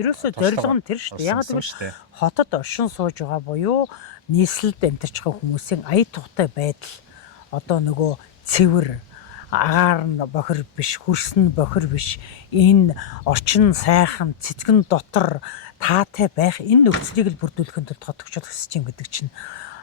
ерөөсөө зорилго нь тэр шүү дээ. Яг гэвэл хотод оршин сууж байгаа буюу нийслэлд амьдарч байгаа хүмүүсийн ая тухтай байдал одоо нөгөө цэвэр агаар нь бохир биш, хөрс нь бохир биш. Энэ орчин сайхан, цэцгэн дотор таатай байх энэ нөхцөлийг л бүрдүүлэхэд тулд хот өгчөд хэсэж юм гэдэг чинь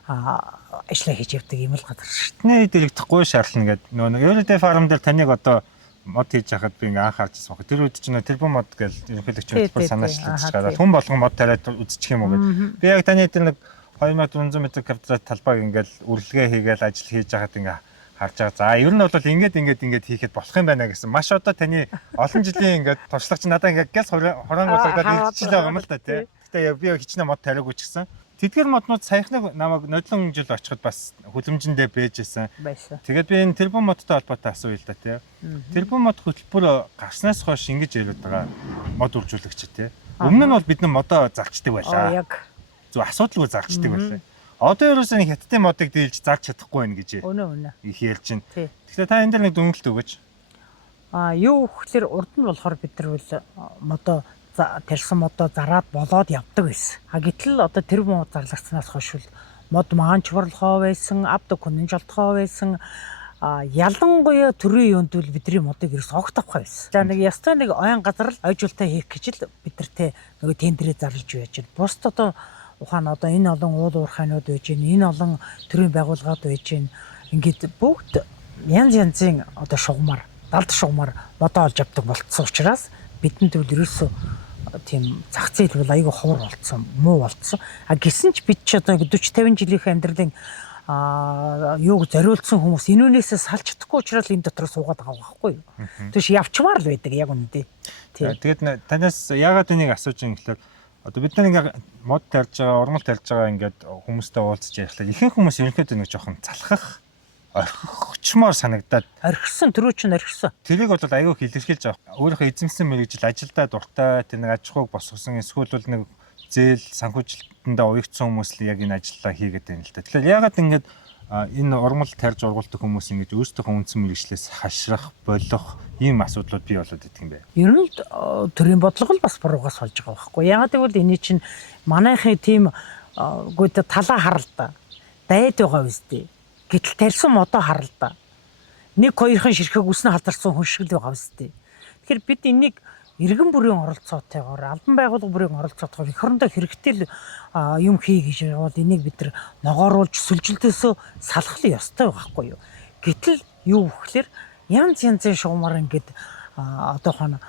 ажиллаа хийж явдаг юм л газар шүү дээ. Тэний дэлгэдэггүй шаарлна гэдэг нөгөө Eurode farm дээр таныг одоо мод хийж хахад би ингээ анх харж байсан. Тэр үед чинь тэрбум мод гэж ерөнхийлөгч хөтөлбөр санаачлагдаж байгаа. Хүн болгон мод тариад үзчих юм уу гэдэг. Би яг таны тэр нэг 2400 м2 талбайг ингээл үргэлгээ хийгээл ажил хийж байгаад ингээ харж байгаа. За ер нь бол ингээд хийхэд болох юм байна гэсэн. Маш одоо таны олон жилийн ингээд туршлагач надад ингээд гяс хоронгуулаад хэлчихлээ байгаа юм л да тий. Гэтэ би хичнээн мод тариагүй ч гэсэн. Тэдгээр моднууд саяхныг намайг нодлон жил очиход бас хүлэмжиндээ бэжсэн. Тэгээд би энэ тэрбум модтой холбоотой асууя л да тий. Тэрбум мод хөтөлбөр гарснаас хойш ингэж яриад байгаа мод үржүүлэгч тий. Өмнө нь бол бид нар модоо залчдаг байлаа. Яг зөв асуудалгүй залчдаг байлаа. Одоо ерөөсөө нэг хятадын модыг дийлж зарж чадахгүй байх гэж өнөө их ярьж байна. Тэгэхээр та энэ дээр нэг дүгнэлт өгөөч. Юу гэхээр урд нь болохоор бид нар бол модоо тэрсэн модоо зараад болоод явдаг байсан. Гэтэл одоо тэр мод зарлагдсанаас хойш мод маан чварлахоо байсан, авто күнэн жолтгоо байсан. Ялангуяа төрийн юунд бол бидний модыг ерөөс огт авах байсан. За нэг ястай нэг ойн газар л ойжуултаа хийх гэж л бидэртээ нөгөө тендерээ зарлаж байж байна. Бусд одоо ухаан одоо энэ олон уул уурхайнууд байж байна. Энэ олон төрийн байгууллагууд байж байна. Ингээд бүгд янзын одоо шугамар, далд шугамар модоо олж авдаг болцсон учраас бидэнд бол ерөөсөө тийм зах зээл бол айгүй ховор болцсон, муу болцсон. Гэсэн ч бид ч одоо 40-50 жилийнхээ амьдралын юуг зориулсан хүмүүс энүүнээсээ салж чадахгүй учраас энэ дотор суугаад байгаа байхгүй юу. Тэгш явчмаар л байдаг яг үнэндээ. Тэгээд танаас яагаад энийг асууж байгаа юм гэхээр одоо бид нар ингээ мод тарьж байгаа, урмал тарьж байгаа ингээд хүмүүстэй уулзж ярихлаа. Ихэнх хүмүүс ерөнхийдөө нэг жоохон залхах орхичмоор санагдаад орхисон түрүү чинь орхисон. Тэрийг бол аягүй илэрхийлж байгаа. Өөрийнхөө эзэмсэн мэрэгжил ажилдаа дуртай, тэр нэг аж ахуйг босгосон эсвэл бол нэг зээл санхүүжилтэндээ уягдсан хүмүүс л яг энэ ажиллаа хийгээд байна л да. Тэгэхээр яагаад ингэж энэ урмал тарьж ургуулдаг хүмүүс ингэж өөрсдийнхөө үндсэн мэрэгчлээс хашрах, болох ийм асуудлууд бий болоод идэг юм бэ? Ер нь төрийн бодлого л бас буруугаас болж байгаа байхгүй. Яагаад гэвэл энэ чинь манайхын тийм гүйт талаа харалта дайд байгаа үстэй. Гэтэл тарьсан модоо харалта. Нэг хоёрхан ширхэг үснэ халдарсан хүн шиг л байгаа үстэй. Тэгэхээр бид энийг иргэн бүрийн оролцоотойгоор, албан байгууллага бүрийн оролцоотойгоор эх орондоо хэрэгтэй л юм хий гэж бол энийг бид нар ногооруулж сүлжилтөөсөө салах л ёстой байхгүй юу. Гэтэл юу гэхээр янзын шугамар ингээд одоо хана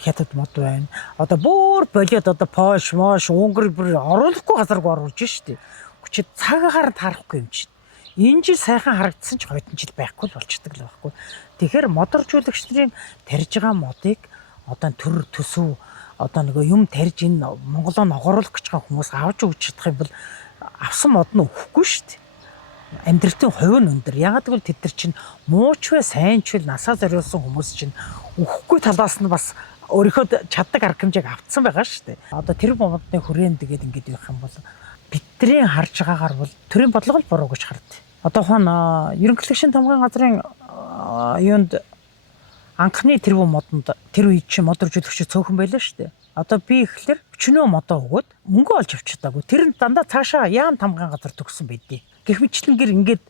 хятад мод байна. Одоо бүр болоод одоо Польш, Унгар бүр оруулахгүй газаргүй оруулж штэ. Чи цагаагаар тарахгүй юм чинь. Энэ жил сайхан харагдсан ч хойдон жил байхгүй л болчдөг л байхгүй. Тэгэхээр модоржуулагч нарын тарьж байгаа модыг одоо төр төсөв одоо нөгөө юм тарьж энэ Монголоо ногооруулах гэж байгаа хүмүүс авч өгч чадах юм бол авсан мод нь өгөхгүй шүү дээ. Амьдралтын хувь нь өндөр. Ягаад гэвэл тэд нар чинь мууч вэ, сайн ч вэ насаа зориулсан хүмүүс чинь өгөхгүй талаас нь бас өөрийнхөө чаддаг арга хэмжээг авцсан байгаа шүү дээ. Одоо тэр модны хүрээнд тэгээд ингэж явах юм бол бидний харж байгаагаар бол төрийн бодлого л буруу гэж харддаг. Одоо хаана ерөнхийлөгчийн тамгын газрын юунд анхны тэрбум модонд тэр үед чи модоржуулагч цөөхөн байлаа шүү дээ. Одоо би ихлээр өчнөө модоо өгөөд мөнгө олж авчитаагүй. Тэр нь дандаа цаашаа яам тамгын газар төгсөн байдгийг. Гэх мэтлэнгээр ингээд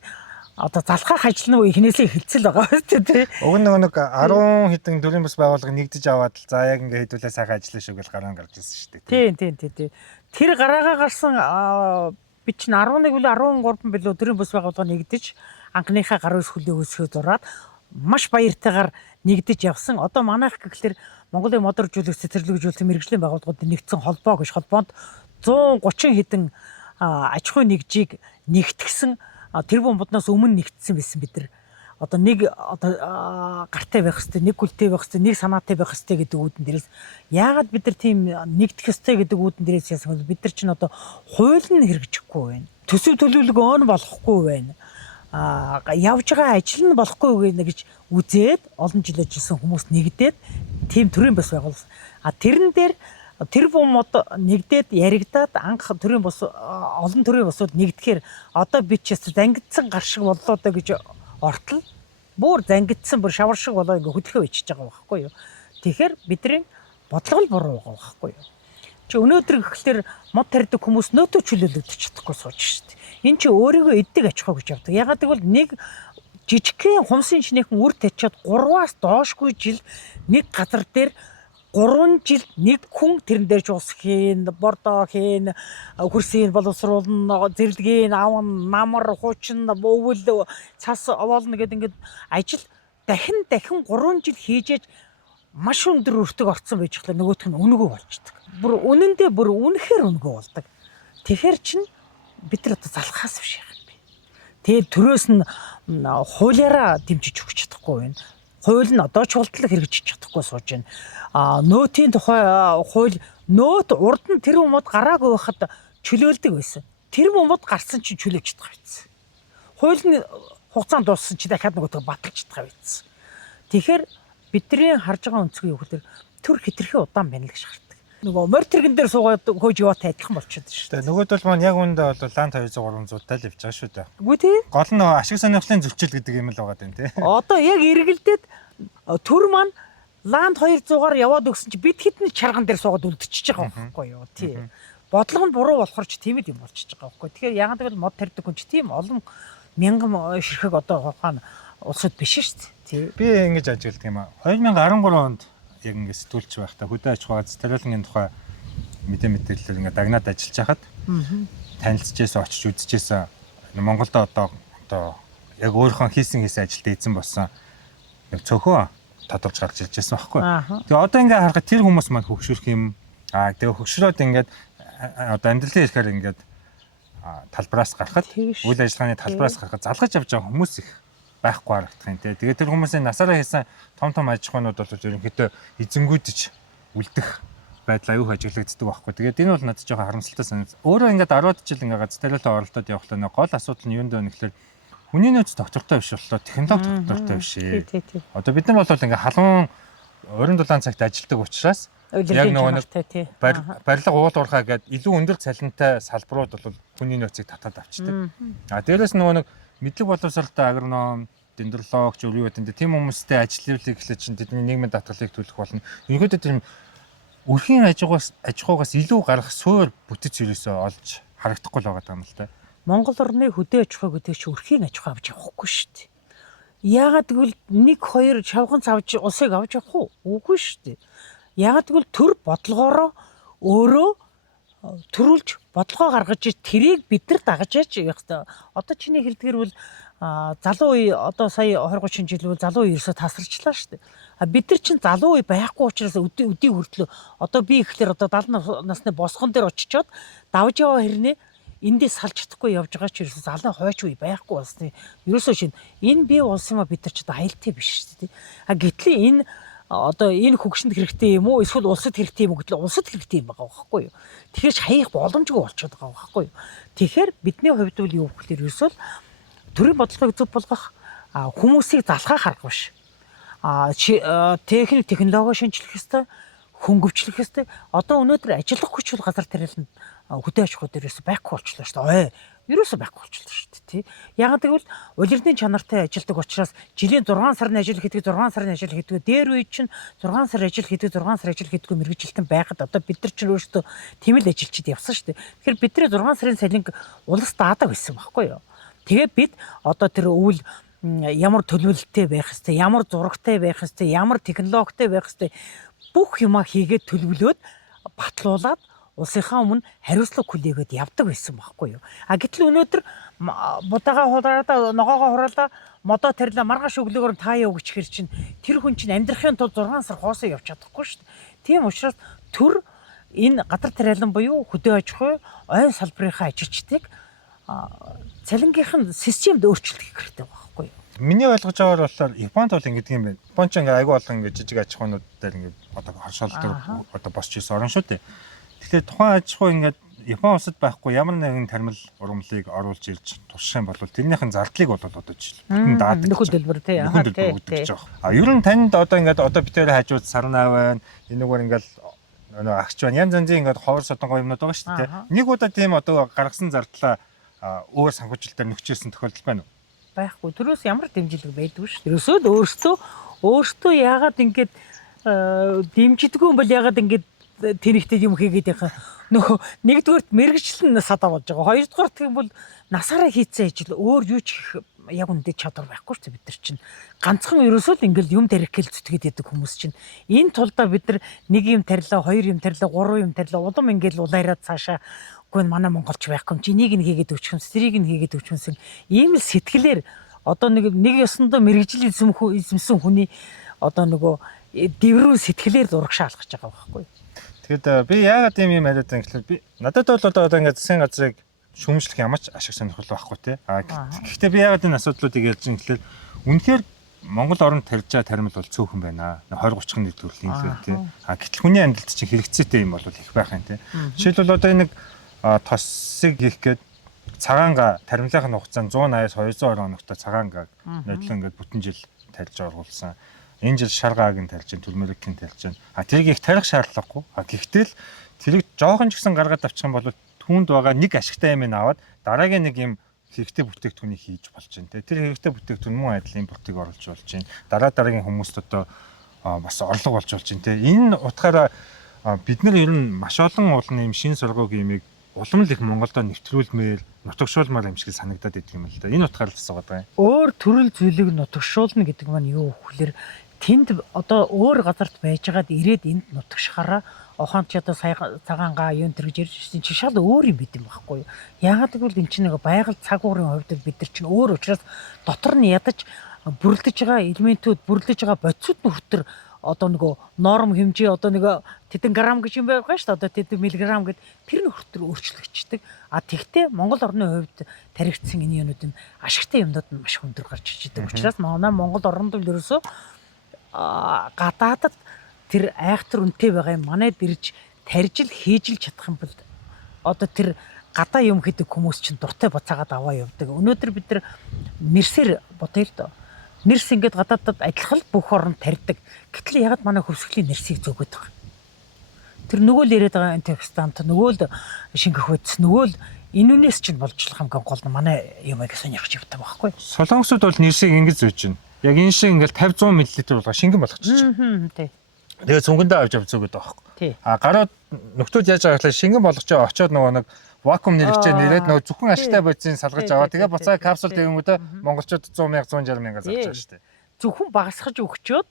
одоо залхах ажил нь ихнээсээ эхэлцэл байгаа шүү дээ. Уг нь нэг 10 хэдэн төрийн бас байгууллага нэгдэж аваад л за яг ингээд хэдүүлээ сайхан ажиллаа шүү гэж гараа гарч ирсэн шүү дээ. Тийм. Тэр гараагаа гарсан би чинь 11 билүү 13 билүү төрийн бас байгууллага нэгдэж анхныхаа гар үс хөлөө өсгөө зураад маш баяртайгаар нэгдэж явсан. Одоо манайх гэхэлэр Монголын модоржуулагч цэцэрлэгжүүлэлт мэргэжлийн байгууллагууд нэгдсэн холбоо гэж холбоонд 130 хэдэн аж ахуй нэгжийг нэгтгсэн тэрбум модноос өмнө нэгтсэн байсан бид нар. Одоо нэг одоо гартай байх хэвээр, нэг гүлтэй байх хэвээр, нэг санаатай байх хэвээр гэдэг үүдэн дээрээс яагаад бид нар тийм нэгдэх хэвээр гэдэг үүдэн дээрээс яасан бол бид нар чинь одоо хууль нь хэрэгжихгүй байна. Төсөв төлөвлөгөө он болохгүй байна. Явж байгаа ажил нь болохгүй гэж үзээд олон жил ажилласан хүмүүс нэгдээд тийм төрийн бас байгуулсан. Тэрэн дээр тэрбум мод нэгдээд яригадаад анх төрийн бас олон төрийн басууд нэгдэхээр одоо бид ч зангидсан гар шиг боллоо доо гэж ортол бүр зангидсан бүр шавар шиг болоо ингээ хөдөлгөө ичиж байгаа байхгүй юу. Тэгэхээр бидний бодлого л буруу байгаа байхгүй юу. Чи өнөөдөр гэхэлэр мод тарьдаг хүмүүс нөөтөө чөлөөлөгдөж чадахгүй сууж шít. Энэ чи өөрийгөө эддэг аж ахуй гэж явдаг. Ягаад гэвэл нэг жижигхэн хумсын шинэхэн үр тачаад 3-аас доошгүй жил нэг газар дээр 3 жил нэг хүн тэрэн дээр жуус хийн, бордоо хийн, хөрсийг боловсруулна, зэрлэгийн аван, намар, хуучин, өвөл, цас овоолно гэдэг ингээд ажил дахин 3 жил хийжээж маш өндөр өртөг орцсон байж хлаа нөгөөх нь өнгөө болчдөг. Бүр үнэндээ бүр үнэхээр өнгөө болдог. Тэгэхэр чин бид нар одоо залхаас биш яах юм бэ. Тэгээд төрөөс нь хуулиараа дэмжиж өгч чадахгүй байна. Хууль нь одоо ч хултлаг хэрэгжиж чадахгүй сууж байна. Нөөтийн тухай хууль нөөт урд нь тэр юмуд гараагүй байхад чөлөөлдөг байсан. Тэр юмуд гарсан чинь чөлөөж чадах байсан. Хууль нь хугацаанд дууссан чи дахиад нөгөөдөө баталж чадах байсан. Тэгэхээр бидний харж байгаа өнцгөө юу гэхээр төр хитрхи удаан байна л гэж хардаг. Нөгөө мортиргэн дээр суугаад хөөж яваатай адилхан болчиход шүү дээ. Нөгөөд бол маань яг үүндээ бол ланд 200 300 тал явж байгаа шүү дээ. Үгүй тий. Гол нь ашиг сонирхлын зөрчил гэдэг юм л байгаа юм тий. Одоо яг эргэлдээд төр маань ланд 200-аар яваад өгсөн чи бид хэдэн чарган дээр суугаад үлдчихэж байгаа байхгүй юу тий. Бодлого нь буруу болохоор ч тийм л юм болчихж байгаа байхгүй. Тэгэхээр ягаад гэвэл мод тарьдаг хүн ч тийм олон мянган ширхэг одоо ухаан улсууд биш шүү дээ тий. Би ингэж ажигладаг юм аа. 2013 онд яг ингэ сэтгүүлч байхдаа хөдөө аж ахуйн цэцэрлэгийн тухай мэдээлэлээр ингэ дагнаад ажиллаж хахад танилцчихсан очиж үзчихсэн. Монголд одоо яг өөрийнхөө хийсэн ажилд эзэн болсон нэг цөөхөн тодорч гарч ирж байсан байхгүй. Тэгээ одоо ингэ харахад тэр хүмүүс маань хөгшөрөх юм. Тэгээ хөгшрөөд ингээд одоо амьдралын ихээр ингээд талбараас гарахад үйл ажиллагааны талбараас гарахад залгаж авч байгаа хүмүүс их байхгүй харагдах юм тий. Тэгээд тэр хүмүүсийн насаараа хийсэн том аж ахуйнууд бол ерөнхийдөө эзэнгүүдж үлдэх байдлаа аюух ажиглагддаг байхгүй. Тэгээд энэ бол надад жоохон харамсалтай санагдсан. Өөрөө ингээд 10-аад жил ингээд гацтайлаа оролдоод явхлаа нэг гол асуудал нь юунд вэ гэхээр хүний нөөц доктортой биш боллоо технологи доктортой биш. Одоо бид нар бол ингээд халуун орон дулаан цагт ажилладаг учраас яг нэг барилга уул уурхаа гэдэг илүү өндөр цалинтай салбарууд бол хүний нөөцийг татаад авчдаг. Дээрээс нэг мэдлэг боловсролтой агроном, дендрологч, юу гэдэг тийм хүмүүстэй ажиллавлыг эхлэж чинь тэдний нийгмийн даатгалыг төлөх болно. Энэхүү тийм өрхийн аж ахуйгаас илүү гарах суур бүтэц ерөөсөө олж харагдахгүй л байгаа юм л да. Монгол орны хөдөө аж ахуй гэдэг чинь өрхийн аж ахуй авч явахгүй шүү дээ. Яагаад гэвэл 1 2 шавхан цавж улсыг авч явах уу? Үгүй шүү дээ. Яагаад гэвэл төр бодлогоороо өөрөө төрүүлж бодлогоо гаргаж тэрийг бид нар дагаж яаж явах вэ? Одоо чиний хэлдгэр бол залуу үе одоо сая 20 30 жил бол залуу үе ерөөсө тасарчлаа шүү дээ. Бид нар чинь залуу үе байхгүй учраас өдий хүртлөө одоо би ихлээр одоо 70 насны босгон дээр очичоод давж яваа хэрнээ эндээс салж чадахгүй явж байгаа ч ерөөсө залуу хойч үе байхгүй болсны ерөөсөө шинэ энэ бий улсын бид нар ч одоо аюултай биш шүү дээ. Гэтэл энэ одоо энэ хөгшөнд хэрэгтэй юм уу эсвэл улсад хэрэгтэй юм уу гэтэл улсад хэрэгтэй юм байгаа байхгүй юу. Тэгэхээр ч хаях боломжгүй болчиход байгаа байхгүй юу. Тэгэхээр бидний хувьд бол юу гэхээр ерөөсөө төрийн бодлогыг зөв болгох хүмүүсийг залхах арга биш. Технологи шинжлэх ёстой, хөнгөвчлөх ёстой. Одоо өнөөдөр ажиллах хүч бол газар тариаланд хөдөө аж ахуй дээрээс байхгүй болчихлоо шүү дээ. Ерөөсөө байхгүй болчихлоо шүү дээ тий. Ягаад гэвэл улирны чанартай ажилдаг учраас жилийн 6 сарын ажил хийдэг 6 сарын ажил хийдэг дээр үе чинь 6 сар ажил хийдэг 6 сар ажил хийдэг мэргэжилтэн байхад одоо бид нар чинь өөрсдөө тийм л ажилчид явсан шүү дээ. Тэгэхээр бидний 6 сарын салинг улс даадаг байсан байхгүй юу. Тэгээд бид одоо тэр өвөл ямар төлөвлөлттэй байх хэвээр, ямар зурагтай байх хэвээр, ямар технологитой байх хэвээр бүх юмаа хийгээд төлөвлөөд батлуулаад улсынхаа өмнө хариуцлага хүлээгээд явдаг байсан байхгүй юу. Гэтэл өнөөдөр будаага хураалаа, ногоогоо хураалаа, модоо тарилаа, маргааш өглөөгөр таа яв гэж хэр чинь тэр хүн чинь амьдрахын тулд 6 сар хоосоо явж чадахгүй шүү дээ. Тийм учраас төр энэ газар тариалан буюу хөдөө аж ахуй, ойн салбарынхаа ажилчдыг цалингийнх нь системд өөрчлөлт хийх хэрэгтэй байхгүй юу. Миний ойлгож байгаагаар болохоор Японд бол ингэдэг юм байна. Японч ингээ айгүй болон ингээ жижиг аж ахуйнууд дээр ингээ одоо хоршоолдог одоо босч ирсэн орн шүү дээ. Тэгэхээр тухайн аж ахуй ингээд Япон улсад байхгүй ямар нэгэн тармил ургамлыг оруулж ирж турших юм бол тэрнийхэн зардлыг бол одоо жишээ бүтэн даадаг. Нөхөн дэлбэр тий. Нөхөн дэлбэр гэдэг ч жоо. Ер нь танд одоо ингээд одоо битээр хажууд сарнаа байна. Энэгээр ингээд агч байна. Янз янзын ингээд ховор содонгой юмнууд байгаа шүү дээ. Нэг удаа тийм одоо гаргасан зардлаа өөр санхүүжилтээр нөхчилсэн тохиолдол байна уу? Байхгүй. Төрөөс ямар дэмжлэг байдгүй шүү дээ. Ерөөсөө өөртөө яагаад ингээд дэмждэггүй юм бол яагаад ингээд тэрэгтэй юм хийгээд яхаа нөхөө нэгдүгээрт мэрэгчлэн садаа болж байгаа. Хоёрдугаарт гэх юм бол насаараа хийцэн ажил өөр юу ч яг үндэ чадвар байхгүй шүү дээ бид нар чинь. Ганцхан ерөөсөө л ингээл юм тарих гэл зүтгээд яадаг хүмүүс чинь. Энэ тулдаа бид нар нэг юм тарилаа, хоёр юм тарилаа, гурван юм тарилаа, улам ингээл улаараад цаашаа үгүй манай монголч байхгүй юм чи энийг нь хийгээд өчхөнс, тэрийг нь хийгээд өчхөнс ийм л сэтгэлээр одоо нэг ёсондоо мэрэгжил эзэмсэн хүний одоо нөгөө дэврүү сэтгэлээр зурагшаа алхаж байгаа байхгүй. Тэгэд би яагаад ийм юм яриад байгаа гэхээр би надад бол одоо ингээд засгийн газрыг шүүмжлэх ямар ч ашиг сонирхол байхгүй тий. Гэхдээ би яагаад энэ асуудлуудыг ярьж байгаа юм гэхээр үнэхээр Монгол оронд тарьж байгаа таримл бол цөөхөн байна. 20-30 нэг төрлийн л тий. Гэтэл хүний амьдралд чинь хэрэгцээтэй юм бол их байх юм тий. Жишээлбэл одоо энэ нэг тосыг хийх гээд цагаанга таримлынхаа хугацаанд 180-200 хоногт цагаангаг нодлон ингээд бүтэн жил тарьж оруулсан. Энэ жил шаргааг нь тарьж, турмерикийн тарьж. Тэрийг их тарих шаардлагагүй. Гэхдээ л тэрийг жоохон ч гэсэн гаргаад авчих юм бол түүнд байгаа нэг ашигтай юм аваад дараагийн нэг юм хэрэгтэй бүтээгдэхүүнийг хийж болж байна. Тэр хэрэгтэй бүтээгдэхүүн мөн адил импортыг оруулж болж байна. Дараагийн хүмүүст одоо бас орлого болж байна. Энэ утгаараа бид нар ер нь маш олон уулын юм шин сургууг юмыг улам л их Монголдо нэвтрүүлмээр, нутагшуулмаар юм шиг санагдаад идэг юм л да. Энэ утгаараа л асуугаад байгаа юм. Өөр төрөл зүйлийг нутагшуулна гэдэг маань юу гэхээр тэнд одоо өөр газарт байжгаад ирээд энд нутагшхаараа ухаан ч одоо цагаангаа юун тэр гэж ярьж чинь шал өөр юм бид юм байхгүй юу. Яагаад гэвэл эн чинь нэг байгаль цаг уурын хувьд бид нар чинь өөр учраас дотор нь ядаж бүрлдэж байгаа элементүүд, бүрлдэж байгаа бодисууд нөхтөр одоо нөгөө норм хэмжээ одоо нэг тэдэн грамм гэж юм байгаа шүү дээ. Одоо тэдэн миллиграмм гэд тэр нөхтөр өөрчлөгдчихдөг. Тэгтээ Монгол орны хувьд таригдсан энэ юмнууд нь ашигтай юмнууд нь маш өндөр гарч иж байгаа. Учраас манай Монгол оронд л ерөөсөө гадаадад тэр айхтар үнэтэй байгаа юм манайд ирж тарьж л хийж л чадах юм бол одоо тэр гадаа юм хийдэг хүмүүс чинь дуртай буцаагаад аваа явдаг. Өнөөдөр бид нар нэрсээр бодъё л доо. Нэрс ингээд гадаадад адилхан бүх орнд тарьдаг. Гэтэл ягаад манай хөвсгөлийн нэрсийг зөөгөөд байгаа. Тэр нөгөө л яриад байгаа антиоксидант, нөгөө л шингэх бодис, нөгөө л энүүнээс чинь болжлох юм гол нь манай юмыг сонирхож явдаг байхгүй. Солонгосууд бол нэрсийг ингэж зөөж байна. Яг энэ шиг ингээд 50-100 мл болгоо шингэн болгочих. Тий. Тэгээ цүнгэндээ авч зөөгөөд байгаа байхгүй. Гараад нөхдүүд яаж байгаа гэхээр шингэн болгочоо очоод нөгөө нэг вакуум нэрэгчээ нэрээд нөгөө зөвхөн ашигтай бодисыг салгаж аваа. Тэгээ буцаа капсул дэгэнгүүтээ монголчууд 100,000 160,000 зарж байгаа шүү дээ. Зөвхөн багасгаж өгчөөд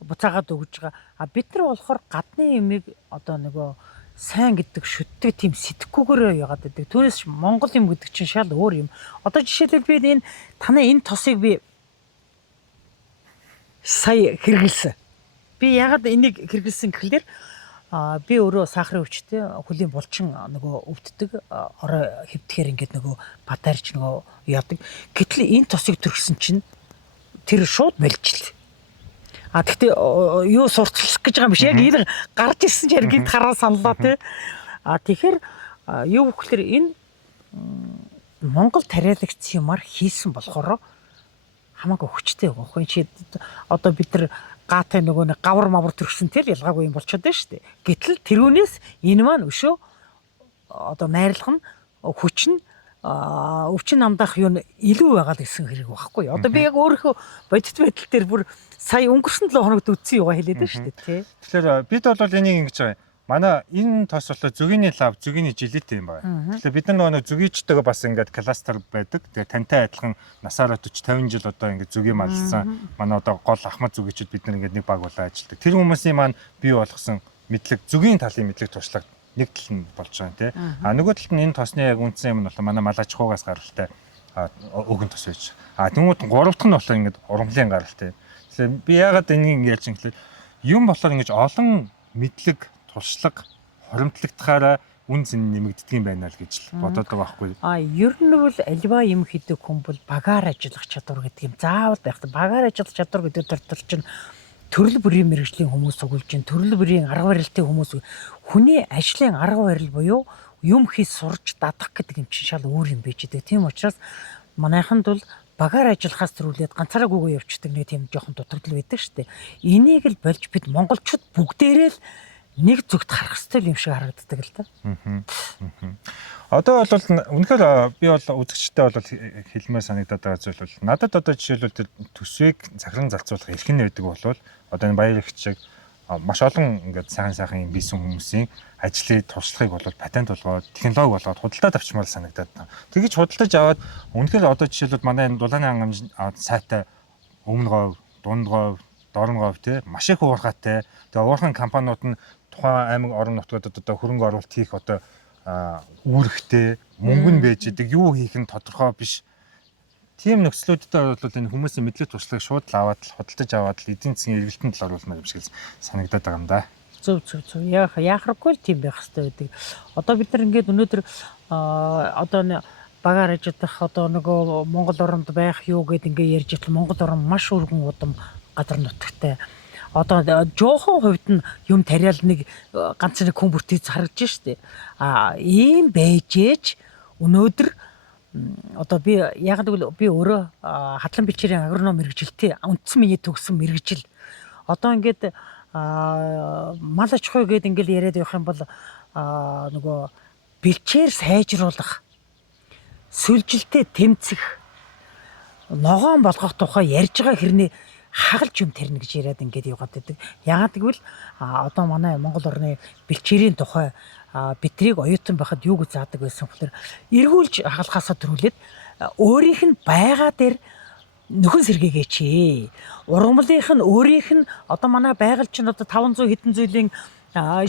буцаагаад өгж байгаа. Бид нар болохоор гадны юмыг одоо нөгөө сайн гэдэг шүтдэг тийм сэтгэхгүйгээр яагаад гэдэг. Түүнээс Монгол юм гэдэг чинь шал өөр юм. Одоо жишээлбэл би энэ танай энэ тосыг би сая хэрэгэлсэн. Би яагаад энийг хэрэгэлсэн гэхлээр би өөрөө сахарын өвчтэй хөлийн булчин нөгөө өвддөг орой хэвтгэхээр ингээд нөгөө батарч нөгөө яадаг. Гэтэл энэ тосыг төрсөн чинь тэр шууд мэлжил. Тэгтээ юу сурталчлах гэж байгаа юм биш. Яг энэ гарч ирсэн ч яг гинт хараа саналаа тий. Тэгэхээр юу гэхээр энэ Монгол тариалагчсан юмар хийсэн болохоор хамаагүй хүчтэй байгаа. Хин чи одоо бид нар гаатай нөгөө нэг гавар мавар төрсөн тэл ялгаагүй юм болчиход байна шүү дээ. Гэтэл тэрүүнээс энэ маань өшөө одоо найрлах нь хүч нь өвчин намдах юу илүү байгаа л гэсэн хэрэг байхгүй. Одоо би яг өөрийнхөө бодит байдал дээр бүр сая өнгөрсөн 7 хоногт үдсэн юугаа хэлээд байна шүү дээ тий. Тэгэхээр бид бол энийг ингэж байгаа юм. Манай энэ тос болоо зүгийн лав, зүгийн жилеттэй юм байна. Тэгэхээр бид нар нөгөө зүгийчтэйгээ бас ингээд кластер байдаг. Тэгээ тантай адилхан насаараа 40-50 жил одоо ингээд зүгийн малсан. Манай одоо гол ахмад зүгийчүүд бид нар ингээд нэг баг болоо ажилладаг. Тэр хүмүүсийн маань бий болгосон мэдлэг, зүгийн талын мэдлэг туршлага нэг тал нь болж байгаа юм тий. Нөгөө талд нь энэ тосны яг үндсэн юм нь бол манай малаж хуугаас гаралтай өгөн тос байж. Тэнгууд гуравдах нь болохоор ингээд ургамлын гаралтай. Тэгэхээр би яагаад энийг ярьж юм гэхэл юм болохоор ингэж олон мэдлэг туршлага хоримтлагдахаараа үн цэн нэмэгддэг юм байна л гэж бодоод байгаа байхгүй. Ер нь бол альва юм хийдэг хүн бол багаар ажиллах чадвар гэдэг юм заавал байх. Багаар ажиллах чадвар гэдэг төр чинь төрөл бүрийн мэргэжлийн хүмүүс өгүүлж чинь төрөл бүрийн арга барилтын хүмүүс хүний ажлын арга барил буюу юм хийж сурж дадах гэдэг юм чинь шал өөр юм байж байгаа. Тийм учраас манайханд бол багаар ажиллахаас төрүүлээд ганцаараагүй явчихдаг нэг тийм жоохон дутагдал байдаг шүү дээ. Энийг л болж бид монголчууд бүгдээрээ л нэг зүгт харах хэрэгтэй юм шиг харагддаг л да. Одоо бол үнэхээр би бол үзэгчтэй бол хэлмээр санагдаад байгаа зүйл бол надад одоо жишээлбэл төсвийг захиран зарцуулах эрхэн байдаг болвол одоо энэ баяр их шиг маш олон ингээд сайхан юм бийсэн хүмүүсийн ажлын туршлагыг бол патент болгоод технологи болгоод худалдаад авчмаар санагдаад байна. Тэгэж худалдаж аваад үнэхээр одоо жишээлбэл манай энэ дулааны хангамж сайтай өмнө говь, дунд говь, дорн говь те маш их уурхаатай. Тэгээ уурхан компаниуд нь тухайн аймаг орон нутгуудад одоо хөрөнгө оруулалт хийх одоо үүрэгтэй мөнгө нь байж идэг юу хийх нь тодорхой биш. Тийм нөхцлүүдтэй бол энэ хүмүүсийн мэдлэг туршлагыг шууд л аваад л худалдаж аваад л эдийн засгийн эргэлтэнд л оруулмаар юм шиг санагдаад байгаа юм да. Зөв. Яахаргүй л тийм байх хэрэгтэй байдаг. Одоо бид нар ингээд өнөөдөр одоо багаар ажидах одоо нөгөө Монгол оронд байх юу гэд ингээ ярьж итэл Монгол орн маш өргөн удам газар нутагтай. Одоо жоохон хувьд нь юм тариал нэг ганц нэг хүн бүртийц харагдаж штэ. Ийм байжээж өнөөдөр одоо би яг л би өөрөө хадлан бэлчээрийн агроном мэрэгжилтэй үндсэн миний төгссөн мэрэгжил. Одоо ингээд мал аж ахуй гэд ингээл яриад явах юм бол нөгөө бэлчээр сайжруулах, сүлжилтэд тэмцэх, ногоон болгох тухай ярьж байгаа хэрний хагалж юм тарина гэж яриад ингээд яваад байдаг. Яагаад гэвэл одоо манай Монгол орны бэлчээрийн тухай битрийг оюутан байхад юу гэж заадаг байсан гэхээр эргүүлж хагалахаасаа төрүүлээд өөрийнх нь байгаа дээр нөхөн сэргээгээч. Ургамлынх нь өөрийнх нь одоо манай байгаль чинь одоо 500 хэдэн зүйлийн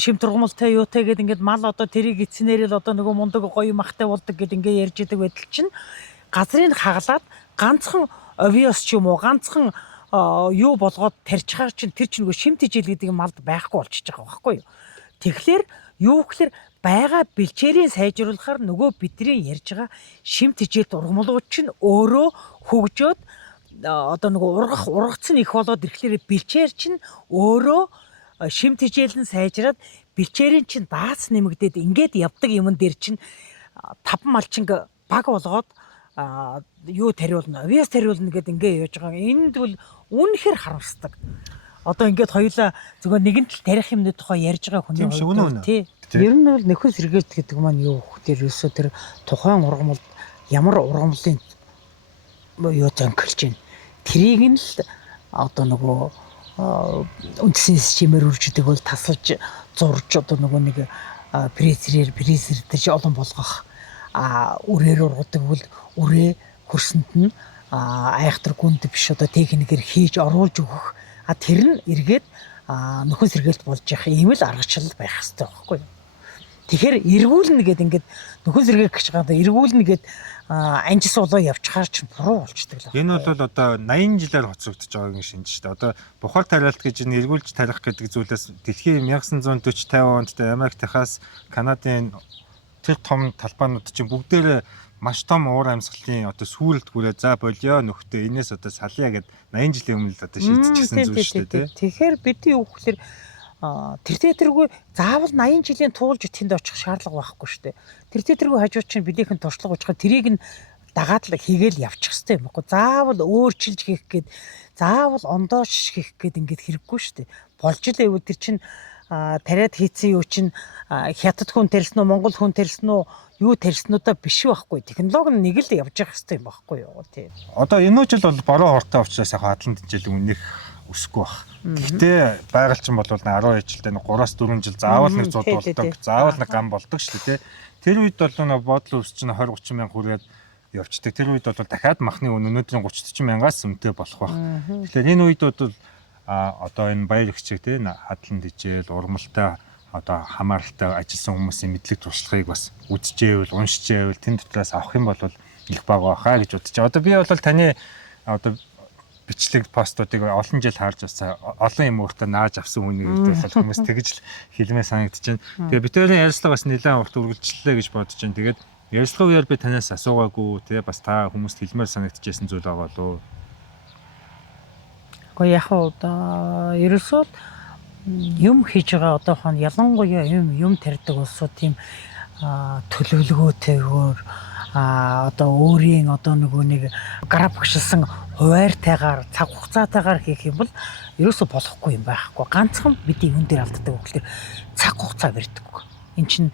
шим тургамалтай юутай гэдэг ингээд мал одоо тэрийг эцнэрэл одоо нөгөө мундаг гоё махтай болдог гэд ингээд ярьж идэг байтал чинь газрыг хагалаад ганцхан обвиос ч юм уу ганцхан юу болгоод тарьчихаар чинь тэр чинь нөгөө шим тижэл гэдэг малд байхгүй болчихж байгаа байхгүй юу. Тэгэхээр юу гэхээр байгаа бэлчээрийн сайжруулахаар нөгөө бидний ярьж байгаа шим тижэлт ургамлууд чинь өөрөө хөгжөөд одоо нөгөө ургацсан их болоод ирэхлээр бэлчээр чинь өөрөө шим тижээлэн сайжраад бэлчээрийн чинь даац нэмэгдээд ингээд явдаг юмн дээр чинь таван малчинг баг болгоод юу тариулна, авиас тариулна гэдэг ингээ яаж байгаа. Энд бол үнэхээр харамсдаг. Одоо ингээд хоёулаа зөвхөн нэгэн тал тарих юмны тухай ярьж байгаа хүний хувьд тий. Ер нь бол нөхөн сэргээлт гэдэг маань юу гэхээр ерөөсөө тэр тухайн ургамалд ямар ургамлын юу зөнгөлж байна. Тэрийг нь л одоо нөгөө үндсэн системээр үрждэг бол тасалж зурж одоо нөгөө нэг фрезер дээр олон болгох үрээр ургадаг бол үрээ хөрсөнд нь айхтар гүнд биш одоо техникээр хийж оруулж өгөх тэр нь эргээд нөхөн сэргээлт болж явах ийм л аргачлал байх хэрэгтэй байхгүй юу. Тэгэхээр эргүүлнэ гэдэг ингээд нөхөн сэргээх гэж байгаа эргүүлнэ гэд анжис болоо явчихаар ч буруу болчдөг л. Энэ бол одоо 80 жилээр хоцрогдож байгааг нь шинж шүү дээ. Одоо бухар тариалт гэж энэ эргүүлж тарих гэдэг зүйлээс дэлхийн 1940-50 онд Америк, Техас, Канадын тэр том талбайнууд чинь бүгдээр маш том уур амьсгалын одоо сүрэлт гүрээ за болио нөхдөд энэс одоо салъя гэд 80 жилийн өмнө л одоо шийдчихсэн зүйл шүү дээ. Тэгэхээр бидний юу гэхээр тэр тэргүй заавал 80 жилийн туулж тэнд очих шаардлага байхгүй шүү дээ. Тэр тэргүй хажууд чинь бидийнхэн туршлага уучхад тэрийг нь дагаад л хийгээл явчих хэвээр юм байна. Заавал өөрчилж хийх гээд заавал ондоош хийх гээд ингээд хэрэггүй шүү дээ. Болж л эвгүй тэр чинь тариад хийцэн юу чинь хятад хүн тарьсан уу монгол хүн тарьсан уу юу тарьснуудаа биш байхгүй. Технологи нь нэг л явж явах хэвээр юм байхгүй юу тий. Одоо энэ жил бол бороо хортой учраас яг хадлан дижил үнэх өсөхгүй баг. Гэхдээ байгальчин бол 12 жилдээ 3-4 жил заавал нэг зууд болдог, заавал нэг гам болдог шүү дээ. Тэр үед бол нэг бодол өвс чинь 20-30 мянга хүрээд явцдаг. Тэр үед бол дахиад махны үн өнөөдрийн 30-40 мянгаас үнэтэй болох байх. Тэгэхээр энэ үед бол одоо энэ баяр ихчиг тий хадлан дижэл урмалтай одоо хамааралтай ажилласан хүмүүсийн мэдлэг туршлагыг бас үзчихээвэл, уншчихээвэл тэн дотроос авах юм бол их бага байхаа гэж бодож байгаа. Одоо би бол таны одоо бичлэг постуудыг олон жил харж басаа олон юм өөртөө нааж авсан хүний үед бол хүмүүс тэгж л хэлмээ санагдаж байна. Тэгээ бид хоёрын ярилцлага бас нэлээд урт үргэлжлэлээ гэж бодож байна. Тэгээд ярилцлага үеэр би танаас асуугаагүй тэгээ бас та хүмүүст хэлмээр санагдчихсэн зүйл байгаа болов уу? Гэхдээ яг одоо ерөөсөө юм хийж байгаа одоохон ялангуяа юм тарьдаг улсууд тийм төлөвлөгөөтэйгээр одоо өөрийн одоо нөгөө нэг графикшилсан хуваарьтайгаар цаг хугацаатайгаар хийх юм бол ерөөсө болохгүй юм байхгүй. Ганцхан бидний юм дээр алддаг гэхэлэр цаг хугацаа барьдаг. Эн чинь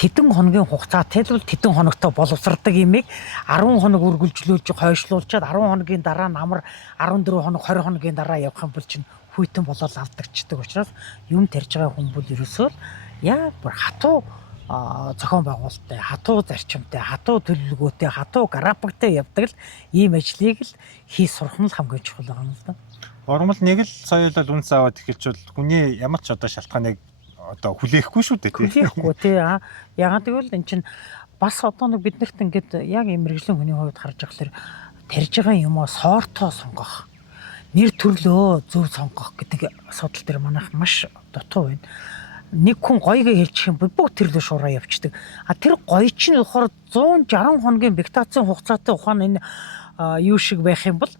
тэдэн хоногийн хугацаатай л тэдэн хоногтой боловсрдаг юмыг 10 хоног үргэлжлүүлж хойшлуулчаад 10 хоногийн дараа намар 14 хоног 20 хоногийн дараа явах юм бол чинь хүйтэн болоод алдагдчихдаг учраас юм тарьж байгаа хүн бол ерөөсөө яа бүр хатуу зохион байгуулалттай, хатуу зарчимтай, хатуу төлөвлөгөөтэй, хатуу графиктай явдаг л ийм ажлыг л хийж сурах нь хамгийн чухал байгаа юм л да. Урмал нэг л соёлол үнс аваад эхэлчихвэл хүний ямар ч одоо шалтгааныг одоо хүлээхгүй шүү дээ тий. Хүлээхгүй тий. Ягаад гэвэл эн чинь бас одоо нэг биднэрт ингээд яг ийм мэрэгжлийн хүний хувьд харж байгаа хэрэг тарьж байгаа юмоо соортоо сонгох, нэр төрлөө зөв сонгох гэдэг асуудал дээр манайх маш дутуу байна. нэг хүн гоёг хэлчих юм бол бүгд тэр лөө шуураа явчихдаг. А тэр гоё чинь болохоор 160 хоногийн вегетацийн хугацаатай ухаан энэ юу шиг байх юм бол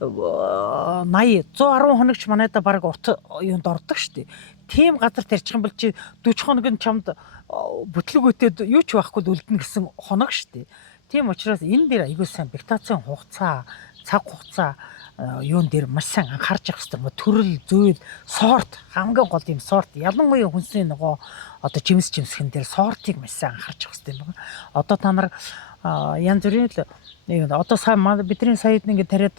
80 110 хоногч манайда баг урт юунд ордог шүү дээ. Тийм газар тарьчих юм бол чи 40 хоног нь чамд бүтлгүүтээд юу ч байхгүй үлдэнэ гэсэн хоног шүү дээ. Тийм учраас энэ дээр айгүй сайн вегетацийн хугацаа, цаг хугацаа юун дээр маш сайн анхаарч явах хэрэгтэй. Төрөл, зөөл, сорт хамгийн гол юм сорт. Ялангуяа хүнсний нөгөө одоо жимсхэн дээр сортыг маш сайн анхаарч явах хэрэгтэй юм байна. Одоо та нар янз бүрийн л одоо бидний саяд ингээд тариад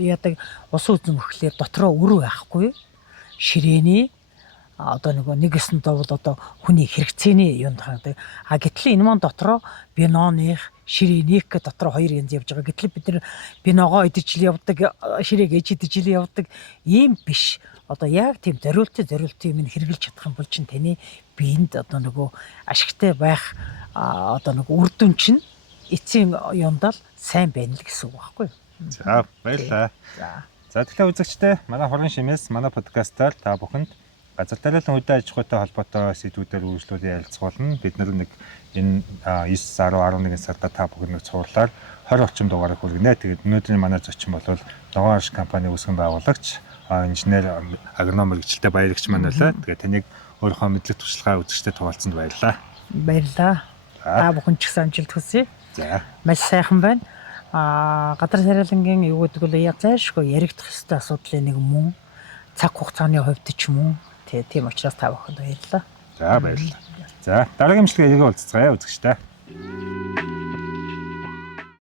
яадаг ус үзэн өгөхлөөр дотроо үр байхгүй. Ширээний одоо нэг эсэнд бол одоо хүний хэрэгцээний юм таадаг. А гэтэл энэ маань дотроо биноных, ширээнийх гэ дотроо хоёр янз явж байгаа. Гэтэл бид нар биногоо идэж л явдаг, ширээг идэж л явдаг ийм биш. Одоо яг тийм зориултын юм хэрэгжилж чадах юм бол чинь таны биед одоо ашигтай байх одоо үр дүн чинь эцсийн юмдаа сайн байна л гэсэн үг байхгүй юу? За баярлалаа. За тэгэхээр үзэгчдээ манай хорон шимээс манай подкастаар та бүхэнд газар тариалан үдэ аж ахуйтай холбоотой сэдвүүдээр үргэлжлүүлэн ярилцуулна. Бид нар энэ 9, 10, 11 сарда та бүхэн цуурлаар 20 орчим дугаарыг хүргэнэ. Тэгээд өнөөдрийн манай зочин бол Ногоон арш компани үүсгэн байгуулагч, инженер, агроном мэргэжилтэй баялагч маань байлаа. Тэгээд таныг өөрийнхөө мэдлэг туршлагаа үзэгчдэд хуваалцсанд баярлалаа. Баярлалаа. Та бүхэн ч гэсэн амжилт хүсье. За. Маш сайхан байна. Газар тариалангийн юу гэдэг вэ? Яг зайлшгүй яригдах ёстой асуудлын нэг мөн цаг хугацааны хувьд ч мөн тийм учраас та бүхэнд баярлалаа. За баярлалаа. За дараагийн имчилгээ уулзцгаая үзэгчтэй.